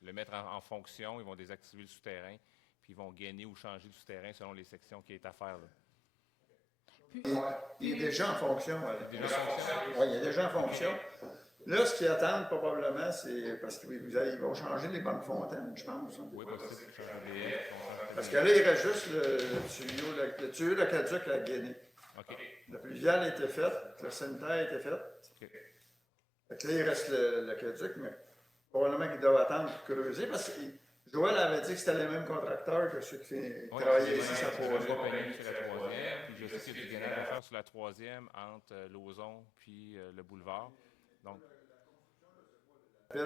le mettre en fonction, ils vont désactiver le souterrain, puis ils vont gainer ou changer le souterrain selon les sections qui est à faire. Là. Il est déjà en fonction. Oui, il est déjà en fonction. Là, ce qu'ils attendent probablement, c'est parce qu'ils vont changer les bonnes fontaines, je pense. Oui, possible. Parce que là, il reste juste le tuyau d'aqueduc à Guinée. Okay. Le pluvial a été fait, le sanitaire a été fait. Okay. Fait que là, il reste l'aqueduc, mais probablement qu'ils doivent attendre pour creuser parce que Joël avait dit que c'était les mêmes contracteurs que ceux qui travaillaient ici sur la troisième. Sur la troisième, puis je sais qu'il y a du gainage à faire sur la troisième entre Lauson puis le boulevard. Donc, qui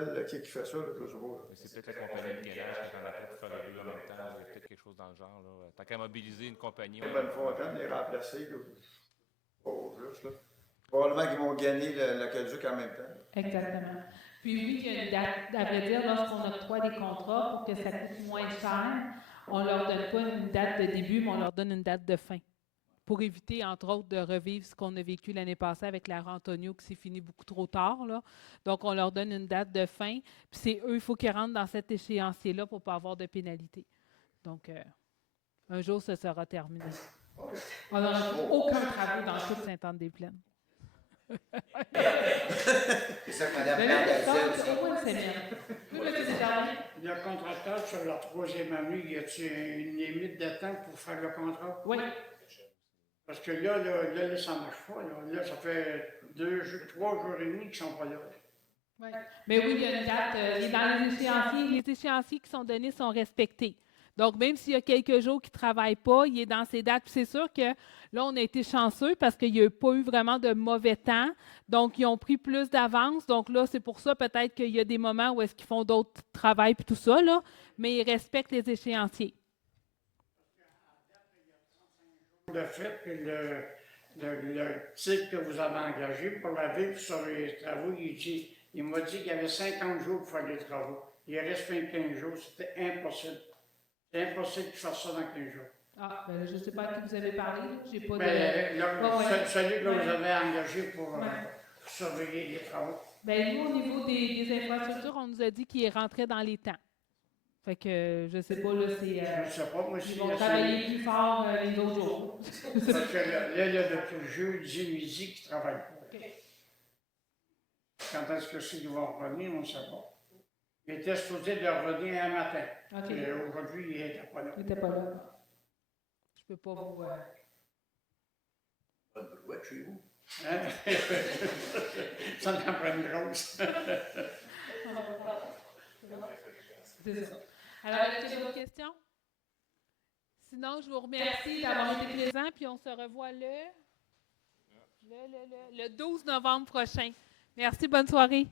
fait ça, je sais pas. C'est peut-être la compagnie de gainage qui est en train de faire les deux en même temps. Il y a peut-être quelque chose dans le genre. Là. Tant qu'à mobiliser une compagnie. Les bonnes fontaines, les remplacer. Pas juste, là. Probablement qu'ils vont gagner l'aqueduc en même temps. Exactement. Puis oui, il y a une date, à vrai dire, lorsqu'on octroie des contrats pour que ça coûte moins cher, on ne leur donne pas une date de début, mais on leur donne une date de fin. Pour éviter, entre autres, de revivre ce qu'on a vécu l'année passée avec la Rantonio qui s'est fini beaucoup trop tard. Là. Donc, on leur donne une date de fin. Puis c'est eux, il faut qu'ils rentrent dans cet échéancier-là pour ne pas avoir de pénalité. Donc, un jour, ce sera terminé. On n'aura aucun travail dans toute Sainte-Anne-des-Plaines. C'est ça que Mme Donnez-le Blanc le temps, disait c'est au moins une semaine. Oui, monsieur Desjardins. Le contracteur, sur la troisième année, y a-t-il une limite de temps pour faire le contrat? Oui. Parce que là, ça ne marche pas. Là, ça fait 3 jours et demi qu'ils ne sont pas là. Ouais. Mais oui, il y a une date. Et dans les échéanciers qui sont donnés sont respectés. Donc, même s'il y a quelques jours qu'il ne travaille pas, il est dans ces dates. Puis c'est sûr que là, on a été chanceux parce qu'il n'y a pas eu vraiment de mauvais temps. Donc, ils ont pris plus d'avance. Donc là, c'est pour ça peut-être qu'il y a des moments où est-ce qu'ils font d'autres travaux puis tout ça, là, mais ils respectent les échéanciers. Le fait que le type que vous avez engagé pour la ville sur les travaux, il m'a dit qu'il y avait 50 jours pour faire les travaux. Il reste 15 jours, c'était impossible. C'est impossible de faire ça dans 15 jours. Ah, ben là, je ne sais pas à qui vous avez parlé. J'ai pas Celui que vous avez engagé pour surveiller les travaux. Ben, nous, au niveau des infrastructures, on nous a dit qu'il rentrait dans les temps. Fait que je ne sais pas, là, c'est. Je sais pas, moi, ils vont travailler plus fort les autres jours. Parce que là, il y a depuis jeudi midi qui ne travaillent pas. Okay. Quand est-ce que c'est qu'ils vont revenir, on ne sait pas. Il était supposé de revenir un matin. Okay. Et aujourd'hui, il n'était pas là. Il n'était pas là. Je ne peux pas vous. Pas de brouette chez vous. Hein? Ça en prend une grosse. C'est ça. Alors, est-ce qu'il y a d'autres questions? Sinon, je vous remercie d'avoir été présent, puis on se revoit le 12 novembre prochain. Merci, bonne soirée.